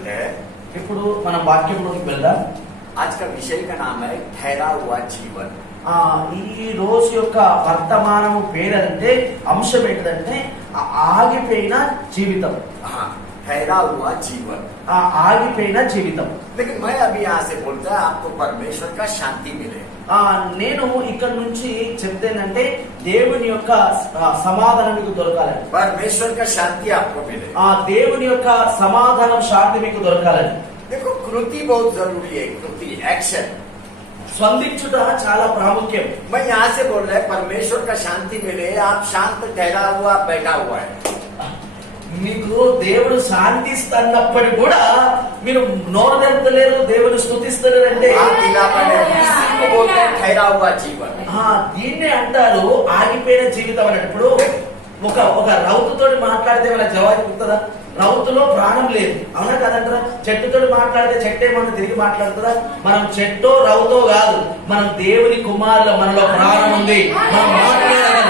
चलते हैं। ఇప్పుడు మనం వాక్యంలోకి వెళ్దాం. आज का विषय का नाम है ठहरा हुआ जीवन। ఈ రోజు యొక్క వర్తమానము పేరంటే అంశం ఏంటంటే ఆగిపోయిన జీవితం. ठहरा हुआ जीवन, ఆగిపోయిన జీవితం. लेकिन मैं अभी यहाँ से बोलता है आपको परमेश्वर का शांति मिले। నేను ఇక్కడ నుంచి చెప్తేనంటే దేవుని యొక్క సమాధానం మీకు దొరకాలని, परमेश्वर का शांति आपको मिले। దేవుని యొక్క సమాధానం శాంతి మీకు దొరకాలని. देखो कृति बहुत जरूरी है, कृति एक्शन। స్పందించుట చాలా ప్రాముఖ్యం. मैं यहाँ से बोल रहा है परमेश्वर का शांति मिले, आप शांत ठहरा हुआ बैठा हुआ है। మీకు దేవుడు శాంతిస్తున్నప్పటికీ కూడా మీరు నోరు తెరపలేరు, దేవుడు స్తుతిస్తలేరంటే ठहरा हुआ जीवन। దీన్నే అంటారు ఆగిపోయిన జీవితం అన్నప్పుడు. ఒక రౌతుతో మాట్లాడితే మన జవాబు కుతుందా? రౌతులో ప్రాణం లేదు, అవునా కదంటారా? చెట్టుతో మాట్లాడితే చెట్టే మనం తిరిగి మాట్లాడుతుందా? మనం చెట్టో రౌతో కాదు, మనం దేవుని కుమారులు, మనలో ప్రాణం ఉంది, మనం మాట్లాడగలం.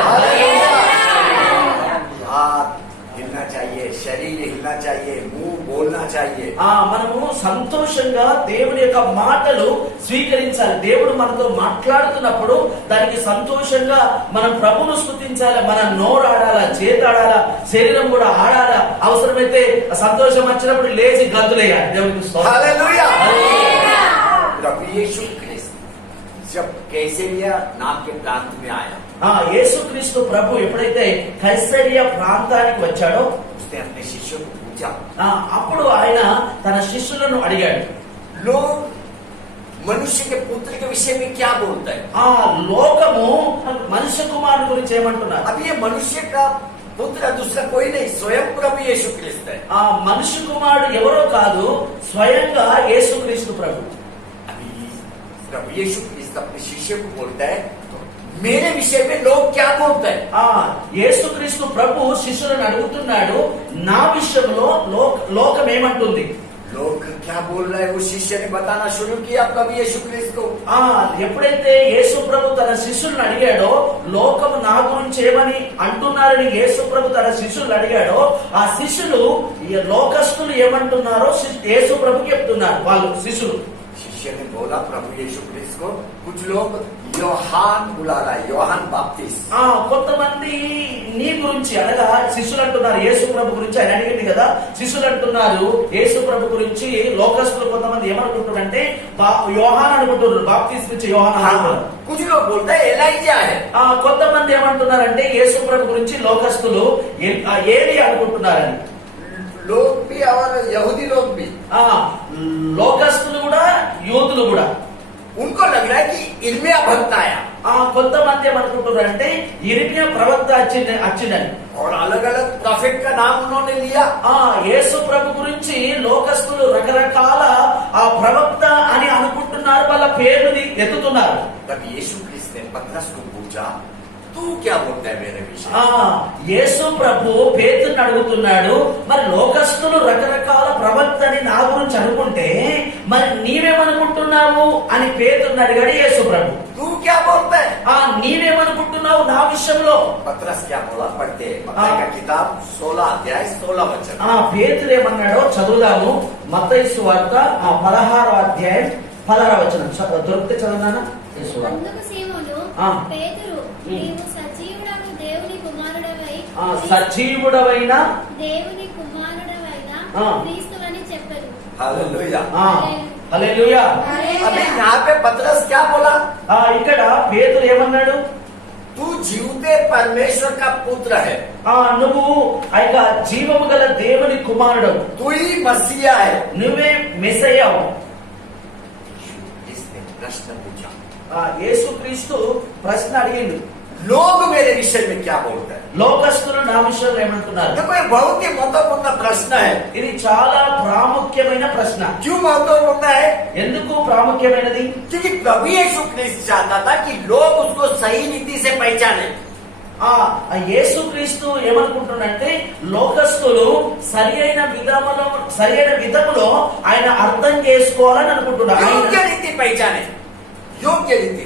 हिलना चाहिए, शरीर हिलना चाहिए, मुंह बोलना चाहिए। మనము సంతోషంగా దేవుని యొక్క మాటలు స్వీకరించాలి. దేవుడు మనతో మాట్లాడుతున్నప్పుడు దానికి సంతోషంగా మనం ప్రభువును స్తుతించాలి. మన నోరు ఆడాలా, చేతి ఆడాలా, శరీరం కూడా ఆడాలా. అవసరమైతే సంతోషం వచ్చినప్పుడు లేచి గంతులేయాలి. దేవునికి స్తోత్రం. హల్లెలూయా. प्रभु यीशु क्रिस्त जब कैसरिया नाम के प्रांत में आया, యేసుక్రీస్తు ప్రభు ఎప్పుడైతే కైసరియా ప్రాంతానికి వచ్చాడో उसने अपने शिष्यों को पूछा, అప్పుడు ఆయన తన శిష్యులను అడిగాడు, लोग मनुष्य के पुत्र के विषय में क्या बोलते हैं? లోకము మనుష్య కుమారుడు గురించి ఏమంటున్నారు? अब ये मनुष्य का पुत्र दूसरा कोई नहीं, स्वयं प्रभु यीशु क्रिस्त है। మనుష్య కుమారుడు ఎవరో కాదు, స్వయంగా యేసుక్రీస్తు ప్రభు. अभी प्रभु यीशु क्रिस्त अपने शिष्य को बोलता है, मेरे विषय में लोग क्या बोलते हैं? యేసుక్రీస్తు ప్రభు శిష్యులను అడుగుతున్నాడు, నా విషయంలో లోకం ఏమంటుంది? लोग क्या बोल रहे हैं वो शिष्य ने बताना शुरू किया प्रभु यीशु क्रिस्त को। ఎప్పుడైతే యేసు ప్రభు తన శిష్యులను అడిగాడో, లోకం నా గురించి ఏమని అంటున్నారని యేసు ప్రభు తన శిష్యులను అడిగాడో, ఆ శిష్యులు లోకస్తులు ఏమంటున్నారో యేసు ప్రభుకి చెప్తున్నారు వాళ్ళు శిష్యులు. शिष्य ने बोला प्रभु यीशु क्रिस्त को, कुछ लोग యోహాన్ बुला रहा है, యోహాన్ బాప్టిస్ట్। కొంతమంది నీ గురించి అనగా శిష్యులు అంటున్నారు యేసు ప్రభు గురించి. ఆయన అడిగింది కదా, శిష్యులు అంటున్నారు యేసు ప్రభు గురించి. లోకస్తులు కొంతమంది ఏమనుకుంటున్నారంటే యోహాన్ అనుకుంటున్నారు, బాప్టిస్ట్ నుంచి యోహాన్ అనుకుంటున్నారు. कुछ लोग बोलते हैं एलाइजा है। కొంతమంది ఏమంటున్నారంటే యేసు ప్రభు గురించి లోకస్తులు ఏలి అనుకుంటున్నారని. लोग भी और यहूदी लोग भी, లోకస్తులు కూడా యూదులు కూడా उनको लग रहा है कि इर्मिया भक्त आया। కొంతమంది ఏమనుకుంటున్నారంటే ఇర్మియా ప్రవక్త వచ్చిందని. और अलग अलग प्रॉफिट का नाम उन्होंने लिया। యేసు ప్రభు గురించి లోకస్తులు రకరకాల ప్రవక్త అని అనుకుంటున్నారు, వాళ్ళ పేరుని ఎత్తుతున్నారు. तब यीशु क्रिस्त ने पतरस को पूछा, तू क्या बोलता है मेरे विषय? యేసు ప్రభు పేతురుని అడుగుతున్నాడు, మరి లోకస్తులు రకరకాల ప్రవక్తని నా గురించి అనుకుంటే మరి నీవేమనుకుంటున్నావు అని పేతురుని అడిగాడు యేసు ప్రభు. तू क्या बोलता है? నీవేమనుకుంటున్నావు నా విషయంలో? पतरस क्या बोला? पढ़ते मत्ती का किताब 16 अध्याय 16 वचन। పేతురు ఏమన్నాడో చదువుదాము. మత్తయి సువార్త 16వ అధ్యాయం 16వ వచనం దొరికితే చదువునానా? సజీవుడవైన దేవుని కుమారుడవైన క్రీస్తువని చెప్పెను. हालेलुया, హల్లెలూయా. अभी यहाँ पे पतरस क्या बोला? ఇక్కడ పేతురు ఏమన్నాడు? तू जीवते परमेश्वर का पुत्र है, నువ్వు ఆ యొక్క జీవము గల దేవుని కుమారుడు, तू ही मसीहा है, నువ్వే మెస్సయ్యావు. इसने प्रश्न पूछा। యేసుక్రీస్తు ప్రశ్న అడిగిండు, लोग मेरे विषय में क्या बोलते हैं? లోకస్తులు నా విషయంలో ఏమంటున్నారు? देखो ये बहुत ही महत्वपूर्ण प्रश्न है। ఇది చాలా ప్రాముఖ్యమైన ప్రశ్న. क्यों महत्वपूर्ण है? ఎందుకు ప్రాముఖ్యమైనది? क्योंकि प्रभु यीशु क्रिस्त चाहता था कि लोग उसको सही रीति से पहचाने। యేసుక్రీస్తు ఏమనుకుంటున్నాడంటే లోకస్తులు సరియైన విధములో ఆయన అర్థం చేసుకోవాలని అనుకుంటున్నారు. योग्य रीति पहचाने, योग्य रीति।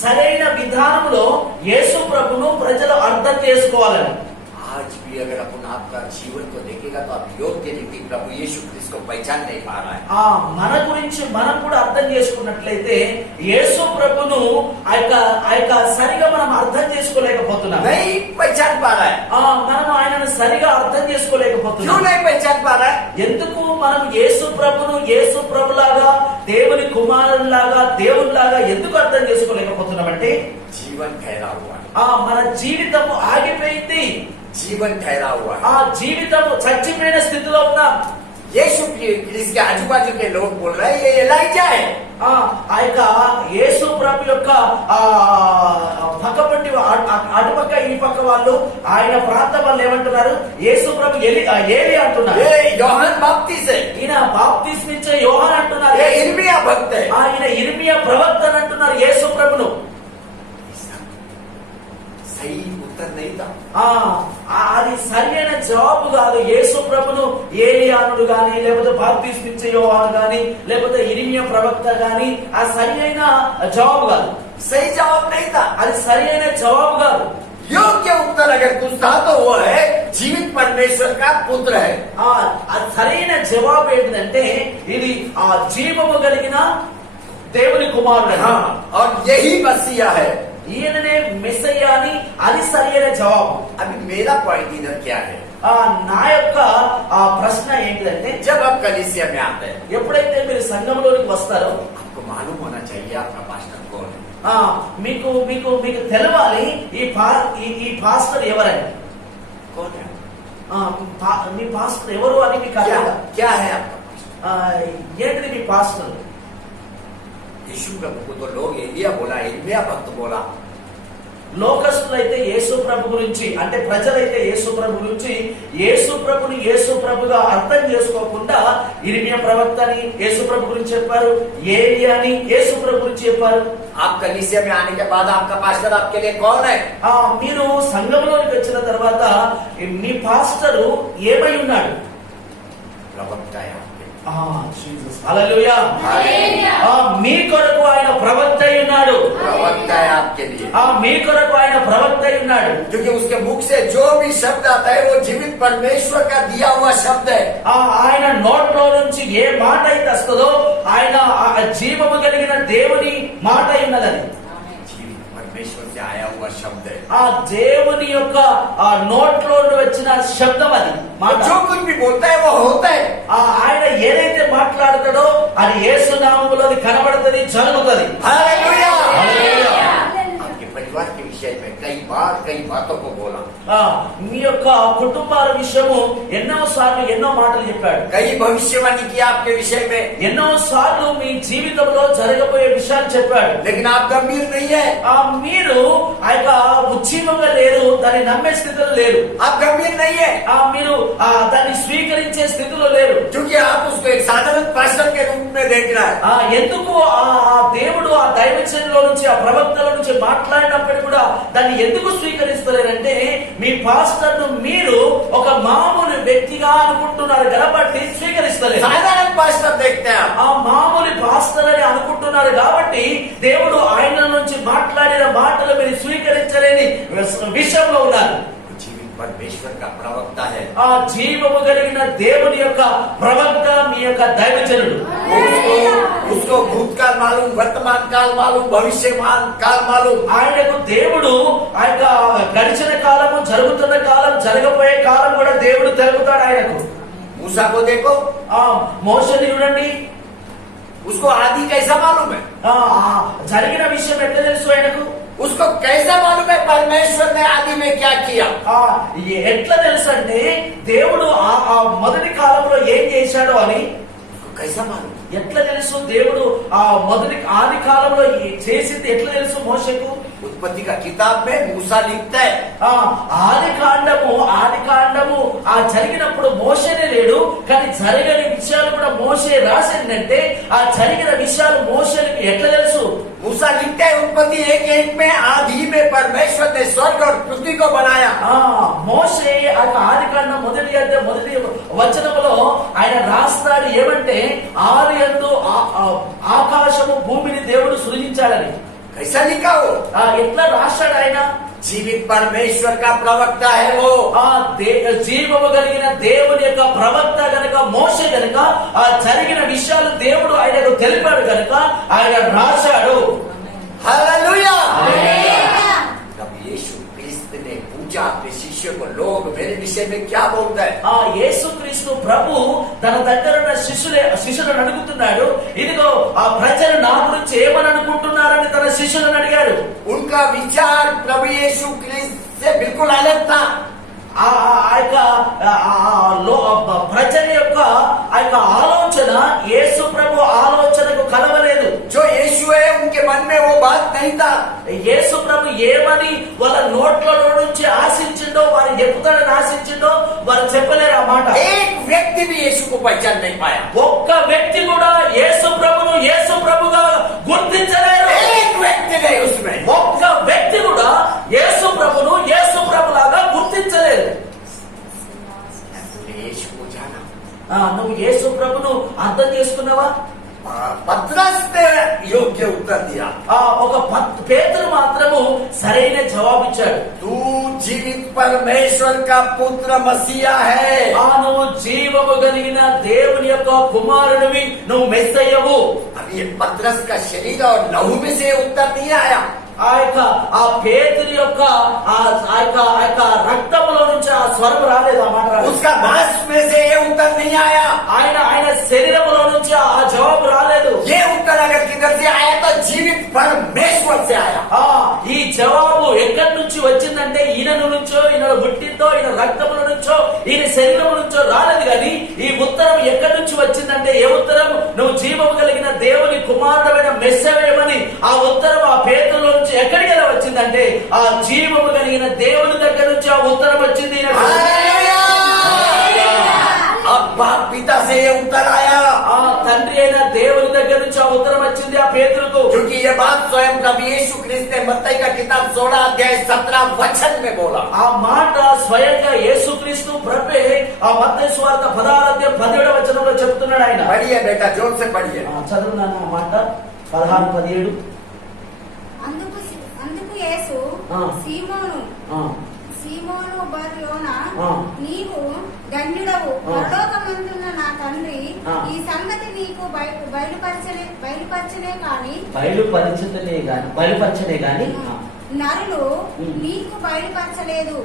సరైన విధానంలో యేసు ప్రభును ప్రజలు అర్థం చేసుకోవాలని. आज भी भी अगर अपन आपका जीवन को देखेगा तो आप योग्य रीति प्रभु यीशु क्रिस्त को पहचान नहीं पा रहा है। మన గురించి మనం కూడా అర్థం చేసుకున్నట్లయితే యేసు ప్రభును ఆ యొక్క సరిగా మనం అర్థం చేసుకోలేకపోతున్నాం. नहीं पहचान पा रहा है। మనం ఆయనను సరిగా అర్థం क्यों చేసుకోలేకపోతున్నాం. नहीं पहचान पा रहा है? ఎందుకు మనం యేసు ప్రభును యేసు ప్రభులాగా దేవుని కుమారులాగా దేవునిలాగా ఎందుకు అర్థం చేసుకోలేకపోతున్నామంటే जीवन ठहरा हुआ है। మన జీవితము ఆగిపోయింది. जीवन ठहरा हुआ है। ఆ జీవితము చచ్చిపోయిన స్థితిలో ఉన్నాం. यीशु क्रिस्त के आजू बाजू के लोग बोल रहे हैं ये एलाइजा है। ఆ యొక్క యేసు ప్రభు యొక్క పక్కపట్టి అటుపక్క ఈ పక్క వాళ్ళు ఆయన ప్రాంతం వాళ్ళు ఏమంటున్నారు, యేసు ప్రభు ఏలి అంటున్నారు. ये యోహాన్ బాప్టిస్ట్ है। ఈయన బాప్తిస్మిచ్చే యోహాన్ అంటున్నారు. ये इर्मिया भक्त है। ఆయన ఇర్మియా ప్రవక్త అంటున్నారు యేసు ప్రభును. सही उत्तर नहीं था। అది సరైన జవాబు కాదు. యేసు ప్రభును ఏలియానుడు గాని లేకపోతే బాప్తిస్మిచ్చే యోహాను గాని లేకపోతే ఇర్మియా ప్రవక్త గాని ఆ సరైన జవాబు కాదు. सही जवाब नहीं था। అది సరైన జవాబు కాదు. योग्य उत्तर अगर कुछ था तो वो है जीवित परमेश्वर का पुत्र है। సరైన జవాబు ఏంటంటే ఇది ఆ జీవము కలిగిన దేవుని కుమారుడు. और यही मसीहा है। ఈయననే మెస్సయ్యా అని అది సరైన జవాబు. अभी मेरा पॉइंट इधर क्या है? నా యొక్క ప్రశ్న ఏంటంటే जब आप कलीसिया में आते हैं ఎప్పుడైతే మీరు సంఘంలోనికి వస్తారో आपको मालूम होना चाहिए आपका पास्टर कौन है। మీకు మీకు మీకు తెలవాలి ఈ పాస్టర్ ఎవరని. कौन है? మీ పాస్టర్ ఎవరు అని మీకు क्या, అర్థం. क्या है आपका पास्टर? ఏంటిది మీ పాస్టర్? यीशु प्रभु को तो लोग एलिया बोला, इर्मिया भक्त बोला। లోకస్తులైతే యేసు ప్రభు గురించి అంటే ప్రజలైతే యేసు ప్రభు గురించి యేసు ప్రభుని యేసు ప్రభుగా అర్థం చేసుకోకుండా ఇర్మియా ప్రవక్త అని యేసు ప్రభు గురించి చెప్పారు, ఏలియా అని యేసు ప్రభు గురించి చెప్పారు. आप कलीसिया में आने के बाद आपका पास्टर आपके लिए कौन है? మీరు సంఘంలోకి వచ్చిన తర్వాత మీ పాస్టరు ఏమై ఉన్నాడు? प्रवक्ता है आपके। హల్లెలూయా. మీ కొరకు ఆయన ప్రవక్త అయి ఉన్నాడు. प्रवक्ता है आपके लिए। మీ కొరకు ఆయన ప్రవక్త అయి ఉన్నాడు. क्योंकि उसके मुख से जो भी शब्द आता है वो जीवित परमेश्वर का दिया हुआ शब्द है। ఆయన నోట్లో నుంచి ఏ మాట అయితే వస్తుందో ఆయన జీవము కలిగిన దేవుని మాట అయి ఉన్నది. जीवित परमेश्वर से आया हुआ शब्द है। ఆ దేవుని యొక్క నోట్లో వచ్చిన శబ్దం అది మాట. जो कुछ भी बोलता है वो होता है। ఆయన ఏదైతే మాట్లాడతాడో అది యేసు నామములో అది కనబడుతుంది, జరుగుతుంది. हालेलुया। हालेलुया। आपके परिवार के विषय में कई बार कई बातों को बोला। మీ యొక్క కుటుంబాల విషయము ఎన్నో సార్లు ఎన్నో మాటలు చెప్పాడు. कई भविष्यवाणी किया आपके विषय में। ఎన్నో సార్లు మీ జీవితంలో జరగబోయే విషయాలు చెప్పాడు. लेकिन आप गंभीर नहीं है। మీరు ఆ యొక్క ఉజ్జీవంగా లేరు, దాన్ని నమ్మే స్థితిలో లేరు. आप गंभीर नहीं है మీరు దాన్ని స్వీకరించే స్థితిలో లేరు. क्योंकि आप उसको एक साधारण पास्टर के रूप में देख रहा है। ఎందుకు ఆ దేవుడు ఆ దైవజనులో నుంచి ఆ ప్రవక్తల నుంచి మాట్లాడినప్పుడు కూడా దాన్ని ఎందుకు స్వీకరిస్తలేరంటే మీ పాస్టర్ ను మీరు ఒక మామూలు వ్యక్తిగా అనుకుంటున్నారు కాబట్టి స్వీకరిస్తలేదు. साधारण पास्टर देखते हैं आप। ఆ మామూలు పాస్టర్ అని అనుకుంటున్నారు కాబట్టి దేవుడు ఆయన నుంచి మాట్లాడిన మాటలు మీరు స్వీకరించలేని విషయంలో ఉన్నారు. जीवित परमेश्वर का प्रवक्ता है। ఆ జీవము కలిగిన దేవుని యొక్క ప్రవక్త మీ యొక్క దైవజనుడు. उसको भूतकाल मालूम, वर्तमान काल मालूम, भविष्यमान काल मालूम। ఆయనకు దేవుడు ఆ యొక్క గడిచిన కాలము, జరుగుతున్న కాలం, జరగబోయే కాలం కూడా దేవుడు తెలుపుతాడు ఆయనకు. मूसा को देखो, మోషేని చూడండి, उसको आदि कैसा मालूम है? జరిగిన విషయం ఎట్లా తెలుసు ఆయనకు? उसको कैसा मालूम है परमेश्वर ने आदि में क्या किया? ఎట్లా తెలుసు అంటే దేవుడు ఆ మొదటి కాలంలో ఏం చేశాడో అని उसको कैसा मालूम? ఎట్లా తెలుసు? దేవుడు ఆ మొదటి ఆది కాలంలో చేసింది ఎట్లా తెలుసు మోషేకు? उत्पत्ति का किताब में मूसा लिखता है। ఆది కాండము ఆ జరిగినప్పుడు మోషేనే లేడు, కానీ జరిగిన విషయాలు కూడా మోషే రాసిందంటే ఆ జరిగిన విషయాలు మోషేకి ఎట్లా తెలుసు? मूसा लिखता है उत्पत्ति 1:1 में आदि में परमेश्वर ने स्वर्ग और पृथ्वी को बनाया। మోషే ఆ ఆది కాండం మొదటి వచనములో ఆయన రాస్తాడు ఏమంటే ఆది యందు ఆకాశము భూమిని దేవుడు సృజించాడని. कैसा लिखा हो? ఎట్లా రాశాడు ఆయన? जीवित परमेश्वर का प्रवक्ता है वो। జీవము కలిగిన దేవుని యొక్క ప్రవక్త గనుక మోషే గనుక ఆ జరిగిన విషయాలు దేవుడు ఆయనకు తెలిపాడు గనుక ఆయన రాశాడు. हालेलुया। हालेलुया। तब यीशु क्रिस्त ने पूछा अपने शिष्य को, लोग मेरे विषय में क्या बोलते हैं? ఆ యేసుక్రీస్తు ప్రభు తన దగ్గర ఉన్న శిష్యులను అడుగుతున్నాడు, ఇదిగో ఆ ప్రజలు నా గురించి ఏమని అనుకుంటున్నారని తన శిష్యులను అడిగాడు. उनका विचार प्रभु यीशु क्रिस्त से बिल्कुल अलग था। ఆ యొక్క ప్రజల యొక్క ఆ యొక్క ఆలోచన యేసు ప్రభు ఆలోచనకు కలవలేదు. जो यीशु है उनके मन में वो बात नहीं था। యేసు ప్రభు ఏమని వాళ్ళ నోట్లలో నుంచి ఆశించిండో, వారు చెప్తాడని ఆశించిండో వారు చెప్పలేరు ఆ మాట. एक व्यक्ति भी यीशु को पहचान नहीं पाया। ఒక్క వ్యక్తి కూడా యేసు ప్రభును యేసు ప్రభుగా గుర్తించలేరు. एक व्यक्ति नहीं उसमें। ఒక్క వ్యక్తి కూడా యేసు ప్రభును యేసు ప్రభులాగా గుర్తించలేదు. यीशु को जाना। నువ్వు యేసు ప్రభును అర్థం చేసుకున్నావా? पतरस ने योग्य उत्तर दिया। ఒక పేతురు మాత్రము సరైన జవాబిచ్చాడు. तू जीवित परमेश्वर का पुत्र मसीहा है। నువ్వు జీవము కలిగిన దేవుని యొక్క కుమారుడివి, నువ్వు మెస్సయ్యవు. अब ये पतरस का शरीर और लहू में से उत्तर नहीं आया। ఆ పేతురు యొక్క రక్తములో నుంచి ఆ స్వరం రాలేదు, ఆ మాట రాలేదు. उसका मांस में से ये उत्तर नहीं आया। ఆయన శరీరములో నుంచి ఆ జవాబు రాలేదు. ये उत्तर अगर किधर से आया तो जीवित परमेश्वर से आया। ఈ జవాబు ఎక్కడి నుంచి వచ్చిందంటే ఈయన నుంచో, ఈయన పుట్టిందో, ఈయన రక్తముల నుంచో, ఈయన శరీరము నుంచో రాలేదు. కానీ ఈ ఉత్తరం ఎక్కడి నుంచి వచ్చిందంటే, ఏ ఉత్తరం? నువ్వు జీవము కలిగిన దేవుని కుమారుడమైన మెస్సవేమని ఆ ఉత్తరం ఆ పేతుల్లో నుంచి ఎక్కడికి ఎలా వచ్చిందంటే, ఆ జీవము కలిగిన దేవుని దగ్గర నుంచి ఆ ఉత్తరం వచ్చింది. अब्बा पिता से ये उत्तर आया। తండ్రి అయిన దేవుని దగ్గర నుంచి ఆ ఉత్తరం వచ్చింది ఆ పేతురుకు. क्योंकि ये बात स्वयं प्रभु यीशु क्रिस्त ने मत्ती का किताब 16 अध्याय 17 वचन में बोला। ఆ మాట స్వయంగా యేసుక్రీస్తు ప్రభువే ఆ మత్తయి సువార్త 16 అధ్యాయం 17వ వచనంలో చెప్తున్నాడు. ఆయన पढ़िए बेटा, जोर से पढ़िए। చదువున్నాను ఆ మాట 16-17. అందుకు యేసు సీమోను బర్యోనా, నీవు ధన్యుడవు, పరలోకమందున్న నా తండ్రి ఈ సంగతి నీకు బయలుపరచనే గాని నరులు నీకు బయలుపరచలేదు.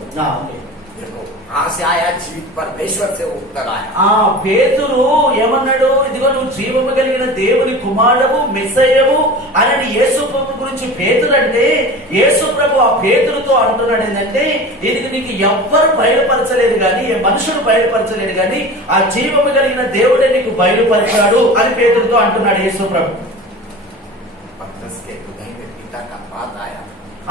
कहाँ से आया? जीवित परमेश्वर से उत्तर आया। పేతురు ఏమన్నాడు? ఇదిగో నువ్వు జీవము కలిగిన దేవుని కుమారుడవు, మెస్సయ్యవు అని యేసు ప్రభు గురించి పేతురు అంటే, యేసు ప్రభు ఆ పేతురుతో అంటున్నాడు ఏంటంటే, ఇది నీకు ఎవ్వరు బయలుపరచలేదు కానీ, ఏ మనుషుడు బయలుపరచలేదు కానీ ఆ జీవము కలిగిన దేవుడే నీకు బయలుపరిచాడు అని పేతురుతో అంటున్నాడు యేసు ప్రభు.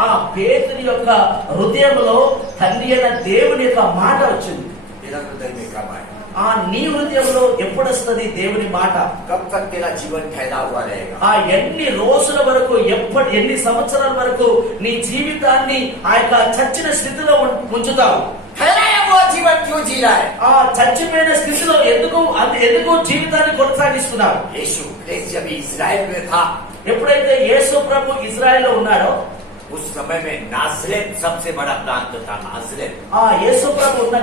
ఆ పేతుని యొక్క హృదయంలో తండ్రి అయిన దేవుని యొక్క మాట వచ్చింది. నీ హృదయంలో ఎప్పుడు వస్తుంది దేవుని మాట? ఎన్ని రోజుల వరకు, ఎన్ని సంవత్సరాల వరకు నీ జీవితాన్ని ఆ యొక్క చచ్చిన స్థితిలో ఉంచుతావు? చచ్చిపోయిన స్థితిలో ఎందుకు జీవితాన్ని కొనసాగిస్తున్నావు? ఎప్పుడైతే యేసు ప్రభు ఇజ్రాయెల్ లో ఉన్నాడో उस समय में नाज़रेत सबसे बड़ा प्रांत था। नाज़रेत యేసు ప్రభు ఉన్న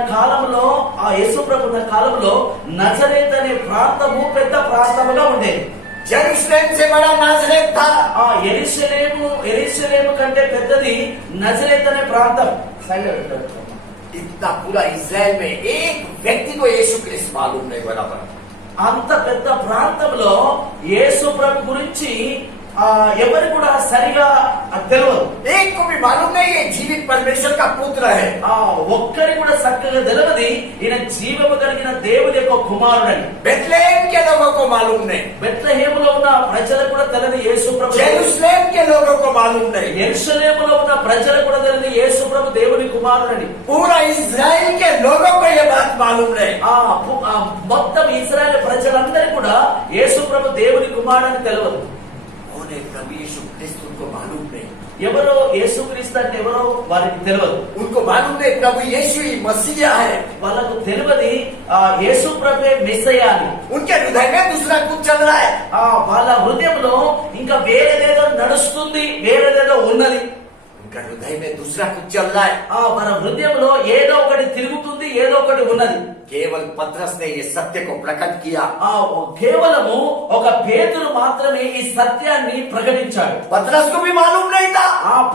కాలంలో నజరేత్ అనే ప్రాంతము పెద్ద ప్రాంతముగా ఉండేది. जेरूशलेम से बड़ा नाज़रेत था। యెరూషలేము కంటే పెద్దది నజరేత్ అనే ప్రాంతం. इतना पूरा इस्राएल में एक व्यक्ति को यीशु क्रिस्त मालूम नहीं बराबर। అంత పెద్ద ప్రాంతంలో యేసు ప్రభు గురించి ఎవరు కూడా సరిగా తెలియదు. एक को भी मालूम नहीं ये जीवित परमेश्वर का पुत्र है। ఒక్కరి కూడా చక్కగా తెలియదు ఈయన జీవము కలిగిన దేవుని యొక్క కుమారుడని. बेथलेहम के लोगों को मालूम नहीं। బెత్లెహేములో ఉన్న ప్రజలకు కూడా తెలియదు యేసు ప్రభు. जेरूशलेम के लोगों को मालूम नहीं। యెరూషలేములో ఉన్న ప్రజలకు కూడా తెలియదు యేసు ప్రభు దేవుని కుమారుడని. पूरा इस्राएल के लोगों को ये बात मालूम नहीं। మొత్తం ఇశ్రాయేలు ప్రజలందరికీ కూడా యేసు ప్రభు దేవుని కుమారుడని తెలియదు. प्रभु यीशु क्रिस्त उनको मालूम नहीं। ఎవరో యేసుక్రీస్తు అంటే ఎవరో వారికి తెలియదు. उनको मालूम नहीं प्रभु यीशु ही मसीहा है। వాళ్ళకు తెలియదు యేసు ప్రభువే మెస్సయ్య అని. उनके हृदय में दूसरा कुछ चल रहा है। వాళ్ళ హృదయంలో ఇంకా వేరేదేదో నడుస్తుంది, వేరేదేదో ఉన్నది. उनका हृदय में दूसरा कुछ चल रहा है। మన హృదయంలో ఏదో ఒకటి తిరుగుతుంది, ఏదో ఒకటి ఉన్నది. केवल पतरस ने ये सत्य को प्रकट किया। కేవలము ఒక పేతురు మాత్రమే ఈ సత్యాన్ని ప్రకటించాడు. पतरस को भी मालूम नहीं था,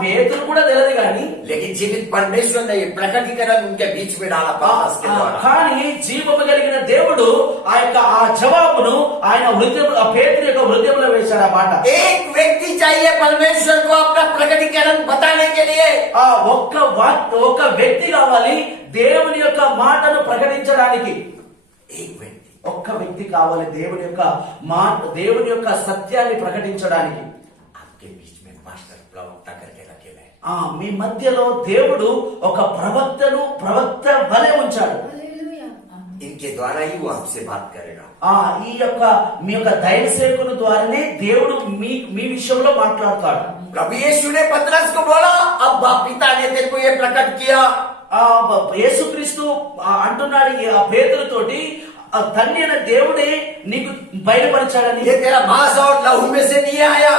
పేతురు కూడా తెలియదు కానీ, लेकिन जीवित परमेश्वर ने ये प्रकटीकरण उनके बीच में डाला पतरस के द्वारा। కానీ జీవము కలిగిన దేవుడు ఆ జవాబును ఆయన హృదయం, ఆ పేతురు యొక్క హృదయంలో వేశాడు ఆ మాట. एक व्यक्ति चाहिए परमेश्वर को अपना प्रकटीकरण बताने के लिए। ఒక్క వ్యక్తి కావాలి దేవుని యొక్క మాటను ప్రకటించడానికి. एक व्यक्ति, ఒక్క వ్యక్తి కావాలి దేవుని యొక్క మాట, దేవుని యొక్క సత్యాన్ని ప్రకటించడానికి. आपके बीच में मास्टर प्रवक्ता करके रखेला है। మీ మధ్యలో దేవుడు ఒక ప్రవక్త వలె ఉంచాడు. హల్లెలూయా. इनके द्वारा ही वो आपसे बात करेगा। ఈ యొక్క మీ యొక్క దైవ సేవకుల ద్వారానే దేవుడు మీ విషయంలో మాట్లాడతాడు. प्रभु यीशु ने पतरस को बोला, अब पिता ने तेरे को ये प्रकट किया। యేసుక్రీస్తు అంటున్నాడు ఆ పేతురుతోటి, తండ్రి అయిన దేవుడే నీకు బయలుపరిచాడని. ये तेरा मांस और लहू में से नहीं आया।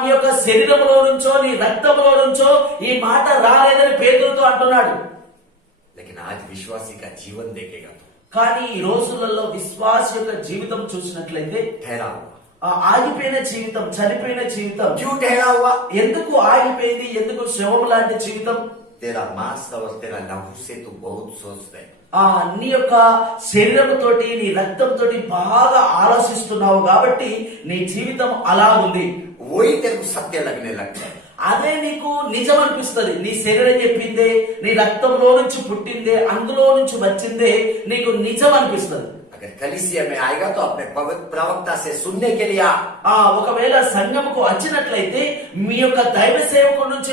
నీ యొక్క శరీరంలో నుంచో నీ రక్తంలో నుంచో ఈ మాట రాలేదని పేతురుతో అంటున్నాడు. लेकिन आज विश्वासी का जीवन देखेगा तो కానీ ఈ రోజులలో విశ్వాస యొక్క జీవితం చూసినట్లయితే ठहरा हुआ। ఆగిపోయిన జీవితం, చనిపోయిన జీవితం. क्यों ठहरा हुआ? ఎందుకు ఆగిపోయింది? ఎందుకు శవం లాంటి జీవితం? तेरा मांस और तेरा लहू से तू बहुत सोचता है। నీ యొక్క శరీరంతోటి నీ రక్తంతో బాగా ఆలోచిస్తున్నావు కాబట్టి నీ జీవితం అలా ఉంది. वही तेरे को सत्य लगने लगता है। అదే నీకు నిజం అనిపిస్తుంది. నీ శరీరం చెప్పిందే, నీ రక్తంలో నుంచి పుట్టిందే, అందులో నుంచి వచ్చిందే నీకు నిజం అనిపిస్తుంది. अगर कलीसिया में आएगा तो अपने प्रवक्ता से सुनने के लिए ఒకవేళ సంఘముకు వచ్చినట్లయితే మీ యొక్క దైవ సేవకు నుంచి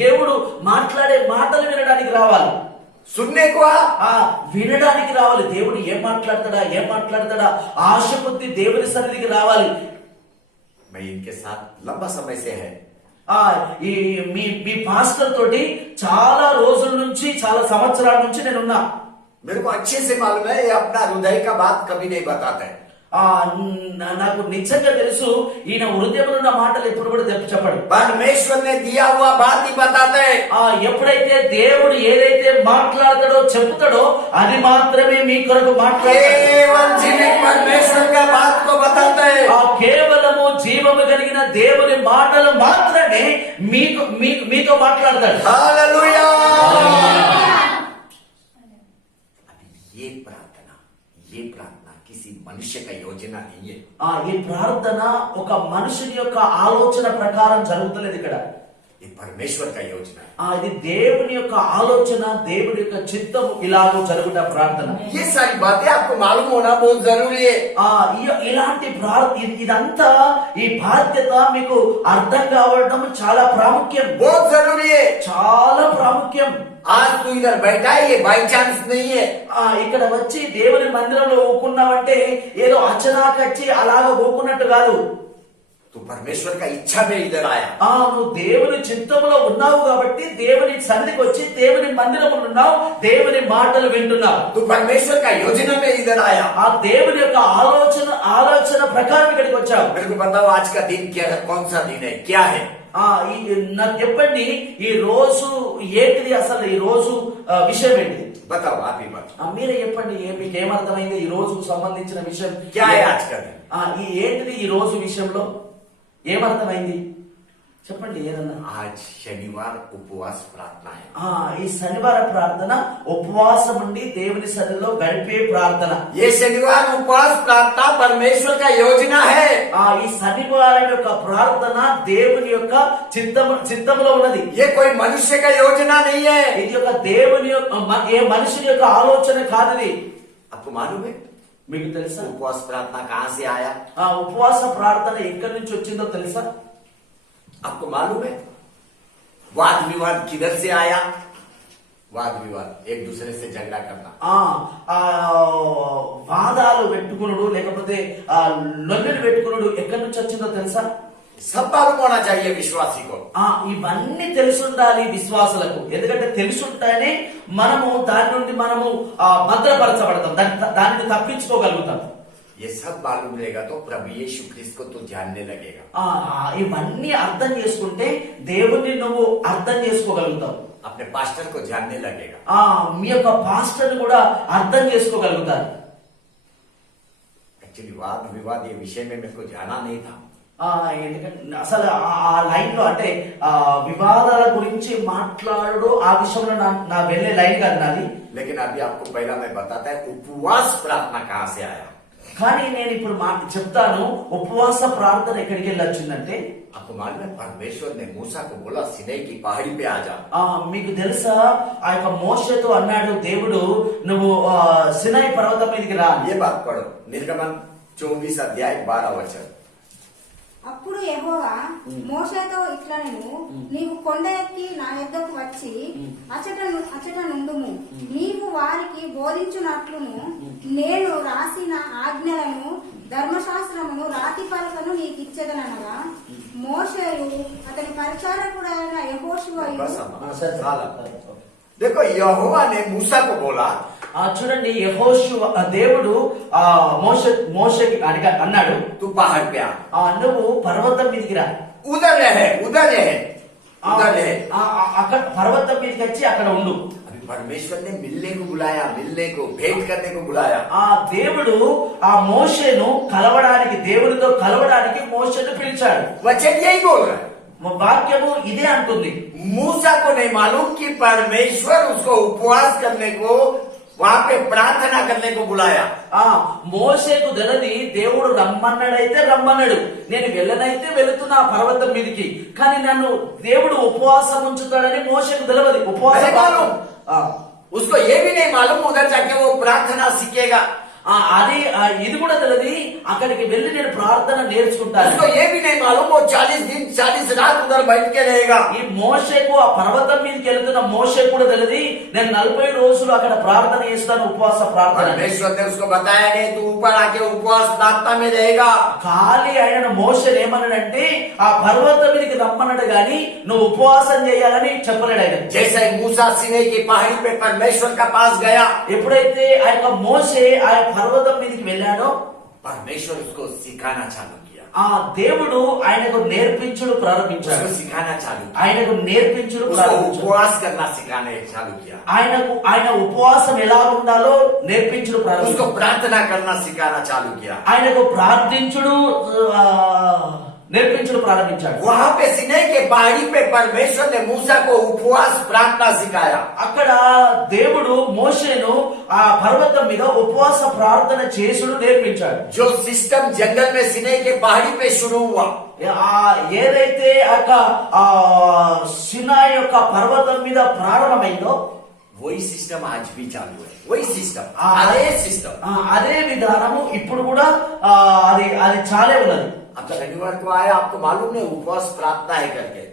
దేవుడు మాట్లాడే మాటలు వినడానికి రావాలి. सुनने को వినడానికి రావాలి. దేవుడు ఏం మాట్లాడతాడా ఆశ కొద్ది దేవుని సన్నిధికి రావాలి. मैं इनके साथ लंबा समय से है। మీ పాస్టర్ తోటి చాలా రోజుల నుంచి, చాలా సంవత్సరాల నుంచి నేనున్నా. मेरे को अच्छे से मालूम है ये अपना हृदय का बात कभी नहीं बताता है। నాకు నిజంగా తెలుసు ఈయన హృదయంలో ఉన్న మాటలు ఎప్పుడు కూడా చెప్పడు. परमेश्वर ने दिया हुआ बात ही बताता है। ఎప్పుడైతే దేవుడు ఏదైతే మాట్లాడతాడో చెప్తాడో అది మాత్రమే మీ కొరకు మాట్లాడతాడు. केवल जीवित परमेश्वर का बात को बताता है। కేవలము జీవము కలిగిన దేవుని మాటలు మాత్రమే మీతో మాట్లాడతాడు. हालेलुया। ये प्रार्थना किसी मनुष्य का योजना नहीं है। ఈ ప్రార్థన ఒక మనుషుని యొక్క ఆలోచన ప్రకారం జరుగుతలేదు. ఇక్కడ ये परमेश्वर का योजना है। ఇది దేవుని యొక్క ఆలోచన, దేవుని యొక్క చిత్తం ఇలాగూ జరుగుట ప్రార్థన. ये सारी बातें आपको मालूम होना बहुत जरूरी है। ఇలాంటి ఇదంతా ఈ బాధ్యత మీకు అర్థం కావడం చాలా ప్రాముఖ్యం, बहुत जरूरी है। చాలా ప్రాముఖ్యం. आज तू इधर बैठा है ये बाई चांस नहीं है। ఇక్కడ వచ్చి దేవుని మందిరంలో ఊకున్నావంటే ఏదో అచనాకచ్చి అలాగ ఊకున్నట్టు కాదు. तू परमेश्वर का इच्छा में इधर आया। నువ్వు దేవుని చిత్తంలో ఉన్నావు కాబట్టి దేవుని సన్నిధికి వచ్చి దేవుని మందిరంలో ఉన్నావు, దేవుని మాటలు వింటున్నావు. तू परमेश्वर का योजना में इधर आया। దేవుని యొక్క ఆలోచన ప్రకారం ఇక్కడికి వచ్చావు. मेरे को बताओ आज का दिन क्या है, कौन सा दिन है, क्या है? నాకు చెప్పండి ఈ రోజు ఏంటిది, అసలు ఈ రోజు విషయం ఏంటి? बताओ आप ही बात। మీరే చెప్పండి, మీకు ఏమర్థమైంది ఈ రోజుకు సంబంధించిన విషయం? क्या है आज का दिन? ఏంటిది ఈ రోజు విషయంలో ఏమర్థమైంది చెప్పండి ఏదన్నా. आज शनिवार उपवास प्रार्थना है। ఈ శనివార ప్రార్థన ఉపవాసం ఉండి దేవుని సన్నిధిలో గడిపే ప్రార్థన. ये शनिवार उपवास प्रार्थना परमेश्वर का योजना है। ఈ శనివారం యొక్క ప్రార్థన దేవుని యొక్క చిత్తంలో ఉన్నది. ये कोई मनुष्य का योजना नहीं है। ఇది ఒక దేవుని యొక్క ఏ మనుషుని యొక్క ఆలోచన కాదు. आपको मालूम है మీకు తెలుసా उपवास प्रार्थना कहाँ से आया? ఉపవాస ప్రార్థన ఎక్కడి నుంచి వచ్చిందో తెలుసా? आपको मालूम है वाद विवाद किधर से आया? वाद विवाद एक दूसरे से झगड़ा करना, వాదాలు పెట్టుకునుడు లేకపోతే లొల్లులు పెట్టుకునుడు ఎక్కడి నుంచి వచ్చిందో తెలుసా? सब मालूम होना चाहिए विश्वासी को। ఇవన్నీ తెలుసుండాలి విశ్వాసులకు. ఎందుకంటే తెలుసుంటేనే మనము దాని నుండి భద్రపరచబడతాం, దాన్ని తప్పించుకోగలుగుతాం. ये सब मालूम रहेगा तो प्रभु यीशु ख्रिस्त को तू जानने लगेगा। ఇవన్నీ అర్థం చేసుకుంటే దేవుణ్ణి నువ్వు అర్థం చేసుకోగలుగుతావు. अपने पास्टर को जानने लगेगा। మీ యొక్క పాస్టర్ కూడా అర్థం చేసుకోగలుగుతారు. एक्चुअली वाद विवाद ये विषय में मेरे को जाना नहीं था। ఎందుకంటే అసలు ఆ లైన్ లో అంటే వివాదాల గురించి మాట్లాడు ఆ విషయంలో నా వెళ్ళే లైన్ కాదు నాది. लेकिन अभी आपको पहला मैं बताता है उपवास प्रार्थना कहाँ से आया। కానీ నేను ఇప్పుడు చెప్తాను ఉపవాస ప్రార్థన ఎక్కడికి వెళ్ళి వచ్చిందంటే, आपको मालूम है परमेश्वर ने मूसा को बोला सिनै की पहाड़ी पे आ जा। మీకు తెలుసా ఆ యొక్క మోషేతో అన్నాడు దేవుడు నువ్వు సినాయి పర్వతం మీదకి రా. ये बात पढ़ो निर्गमन 24 अध्याय 12 वचन। అప్పుడు యెహోవా మోషేతో ఇట్లనెను, నీవు కొండ ఎక్కి నా యొద్దకు వచ్చి అచట నుండుము. నీవు వారికి బోధించునట్లును నేను రాసిన ఆజ్ఞలను ధర్మశాస్త్రమును రాతి పలకను నీకు ఇచ్చేదనగా, మోషేయు అతని పరిచారకుడైన యెహోషువయు. देखो यहोवा ने मूसा को बोला, చూడండి యెహోషువ దేవుడు మోషేకి అన్నాడు तू पहाड़ पे आ, నువ్వు పర్వతం మీదకి రా. उधर रहे उधर रहे उधर रहे। అక్కడ పర్వతం మీదకి వచ్చి అక్కడ ఉండు. अभी परमेश्वर ने मिलने को बुलाया, मिलने को भेंट करने को बुलाया। దేవుడు ఆ మోషేను కలవడానికి దేవుడితో కలవడానికి మోషేను పిలిచాడు. वचन यही बोल रहा है। వాక్యము ఇదే అంటుంది. मूसा को नहीं मालूम कि परमेश्वर उसको उपवास करने को वहां पे प्रार्थना करने को बुलाया। మోషేకు తెలియదు దేవుడు రమ్మన్నాడైతే రమ్మన్నాడు, నేను వెళ్ళనైతే వెళుతున్నా పర్వతం మీదకి, కానీ నన్ను దేవుడు ఉపవాసం ఉంచుతాడని మోషేకు తెలియదు. ఉపవాసం उसको ये भी नहीं मालूम उधर जाके वो प्रार्थना सीखेगा। అది ఇది కూడా తెలియదు అక్కడికి వెళ్ళి నేను ప్రార్థన నేర్చుకుంటాను. उसको ये भी नहीं मालूम वो 40 दिन 40 रात उधर बैठ के रहेगा। ఈ మోషేకు ఆ పర్వతం మీదకి వెళ్తున్న మోషేకు కూడా తెలియదు నేను 40 రోజులు అక్కడ ప్రార్థన చేస్తాను, ఉపవాస ప్రార్థన. परमेश्वर ने उसको बताया नहीं तू ऊपर आके उपवास प्रार्थना में रहेगा। ఖాళీ ఆయన మోషేని ఏమన్నాడంటే ఆ పర్వతం మీదకి రమ్మన్నాడు గాని నువ్వు ఉపవాసం చేయాలని చెప్పలేడు ఆయన. जैसे मूसा सिनै की पहाड़ी पे परमेश्वर का पास गया, ఎప్పుడైతే ఆ యొక్క మోషే ఆ పర్వతం మీదకి వెళ్ళాడో परमेश्वर उसको सिखाना चालू किया। ఆ దేవుడు ఆయనకు నేర్పించుడు ప్రారంభించాడు. उसको सिखाना चालू किया। ఆయనకు నేర్పించుడు उसको ప్రారంభించాడు. उपवास करना सिखाने चालू किया। ఆయన ఉపవాసం ఎలా ఉండాలో నేర్పించుడు उसको ప్రారంభించాడు. प्रार्थना करना सिखाना चालू किया। ఆయనకు ప్రార్థించుడు నేర్పించుడు ప్రారంభించాడు. वहां पे सिनै के पहाड़ी पे परमेश्वर ने मूसा को उपवास प्रार्थना सिखाया। అక్కడ దేవుడు మోషేను ఆ పర్వతం మీద ఉపవాస ప్రార్థన చేసుడు నేర్పించాడు. जो सिस्टम जंगल में सिनै के पहाड़ी पे शुरू हुआ, ఏదైతే సినాయి యొక్క పర్వతం మీద ప్రారంభమైందో वही सिस्टम आज भी चालू है। वही सिस्टम अरे सिस्टम అదే విధానము ఇప్పుడు కూడా అది చాలే ఉన్నది. अब शनिवार को आया, आपको मालूम नहीं उपवास प्रार्थना है करके।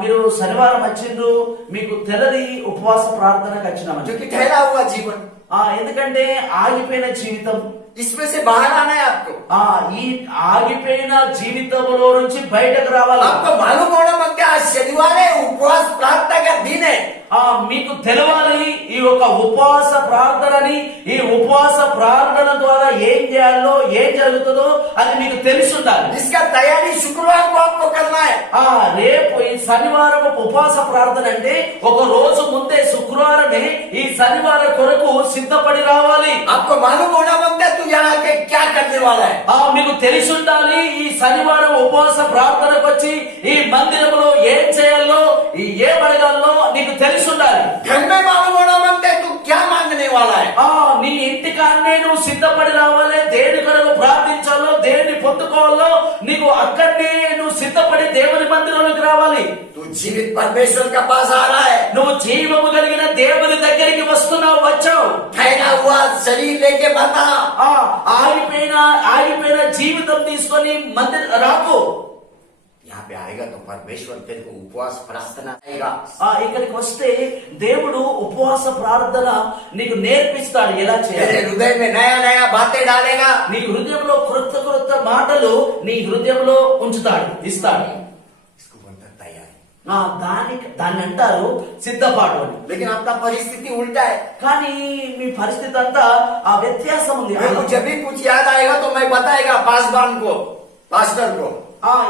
మీరు శనివారం వచ్చిండ్రు, మీకు తెల్లది ఉపవాస ప్రార్థనకు వచ్చినామని. जो कि ठहरा हुआ जीवन, ఎందుకంటే ఆగిపోయిన జీవితం, इसमें से बाहर आना है आपको। ఈ ఆగిపోయిన జీవితంలో నుంచి బయటకు రావాలి. आपको मालूम होना मत आज शनिवार है, उपवास प्रार्थना का दिन है। మీకు తెలవాలి ఈ ఒక ఉపవాస ప్రార్థనని, ఈ ఉపవాస ప్రార్థన ద్వారా ఏం చేయాలో ఏం జరుగుతుందో అది మీకు తెలిసి ఉండాలి. इसका तैयारी शुक्रवार को आपको करना है। రేపు ఈ శనివారం ఉపవాస ప్రార్థన అంటే ఒక రోజు ముందే శుక్రవారమే ఈ శనివారం కొరకు సిద్ధపడి రావాలి. आपको मालूम होना मत तू यहाँ के क्या करने वाला है। మీకు తెలిసి ఉండాలి ఈ శనివారం ఉపవాస ప్రార్థనకు వచ్చి ఈ మందిరంలో ఏం చేయాలో ఏం అడగాలో నీకు తెలిసి ఉండాలి. घर में मालूम होना मत तू क्या मांगने वाला है। నీ ఇంటికాన్నే నువ్వు సిద్ధపడి రావాలి. దేని కొరకు ప్రార్థించాలో దేన్ని పొందుకోవాలో నీకు అక్కడనే నువ్వు సిద్ధపడి దేవుని మందిరంలోకి రావాలి. तू जीवित परमेश्वर का पास आ रहा है। నువ్వు జీవము కలిగిన దేవుని దగ్గరికి వచ్చావు. ठहरा हुआ शरीर लेके बता, ఆగిపోయిన జీవితం తీసుకొని మందిర రాకు. यहाँ पे आएगा तो परमेश्वर तेरे को उपवास प्रार्थना आएगा। ఇక్కడికి వస్తే దేవుడు ఉపవాస ప్రార్థన నీకు నేర్పిస్తాడు ఎలా तेरे చేయాలి. हृदय में नया नया बातें डालेगा। నీ హృదయంలో క్రొత్త మాటలు నీ హృదయంలో ఉంచుతాడు, ఇస్తాడు. इसको बोलता तैयारी। దాన్ని అంటారు సిద్ధపాటు అని. लेकिन आपका परिस्थिति उल्टा है। కానీ మీ పరిస్థితి అంతా ఆ వ్యత్యాసం ఉంది. मेरे को जब भी कुछ याद आएगा तो मैं बताएगा पासवान को, पास्टर को।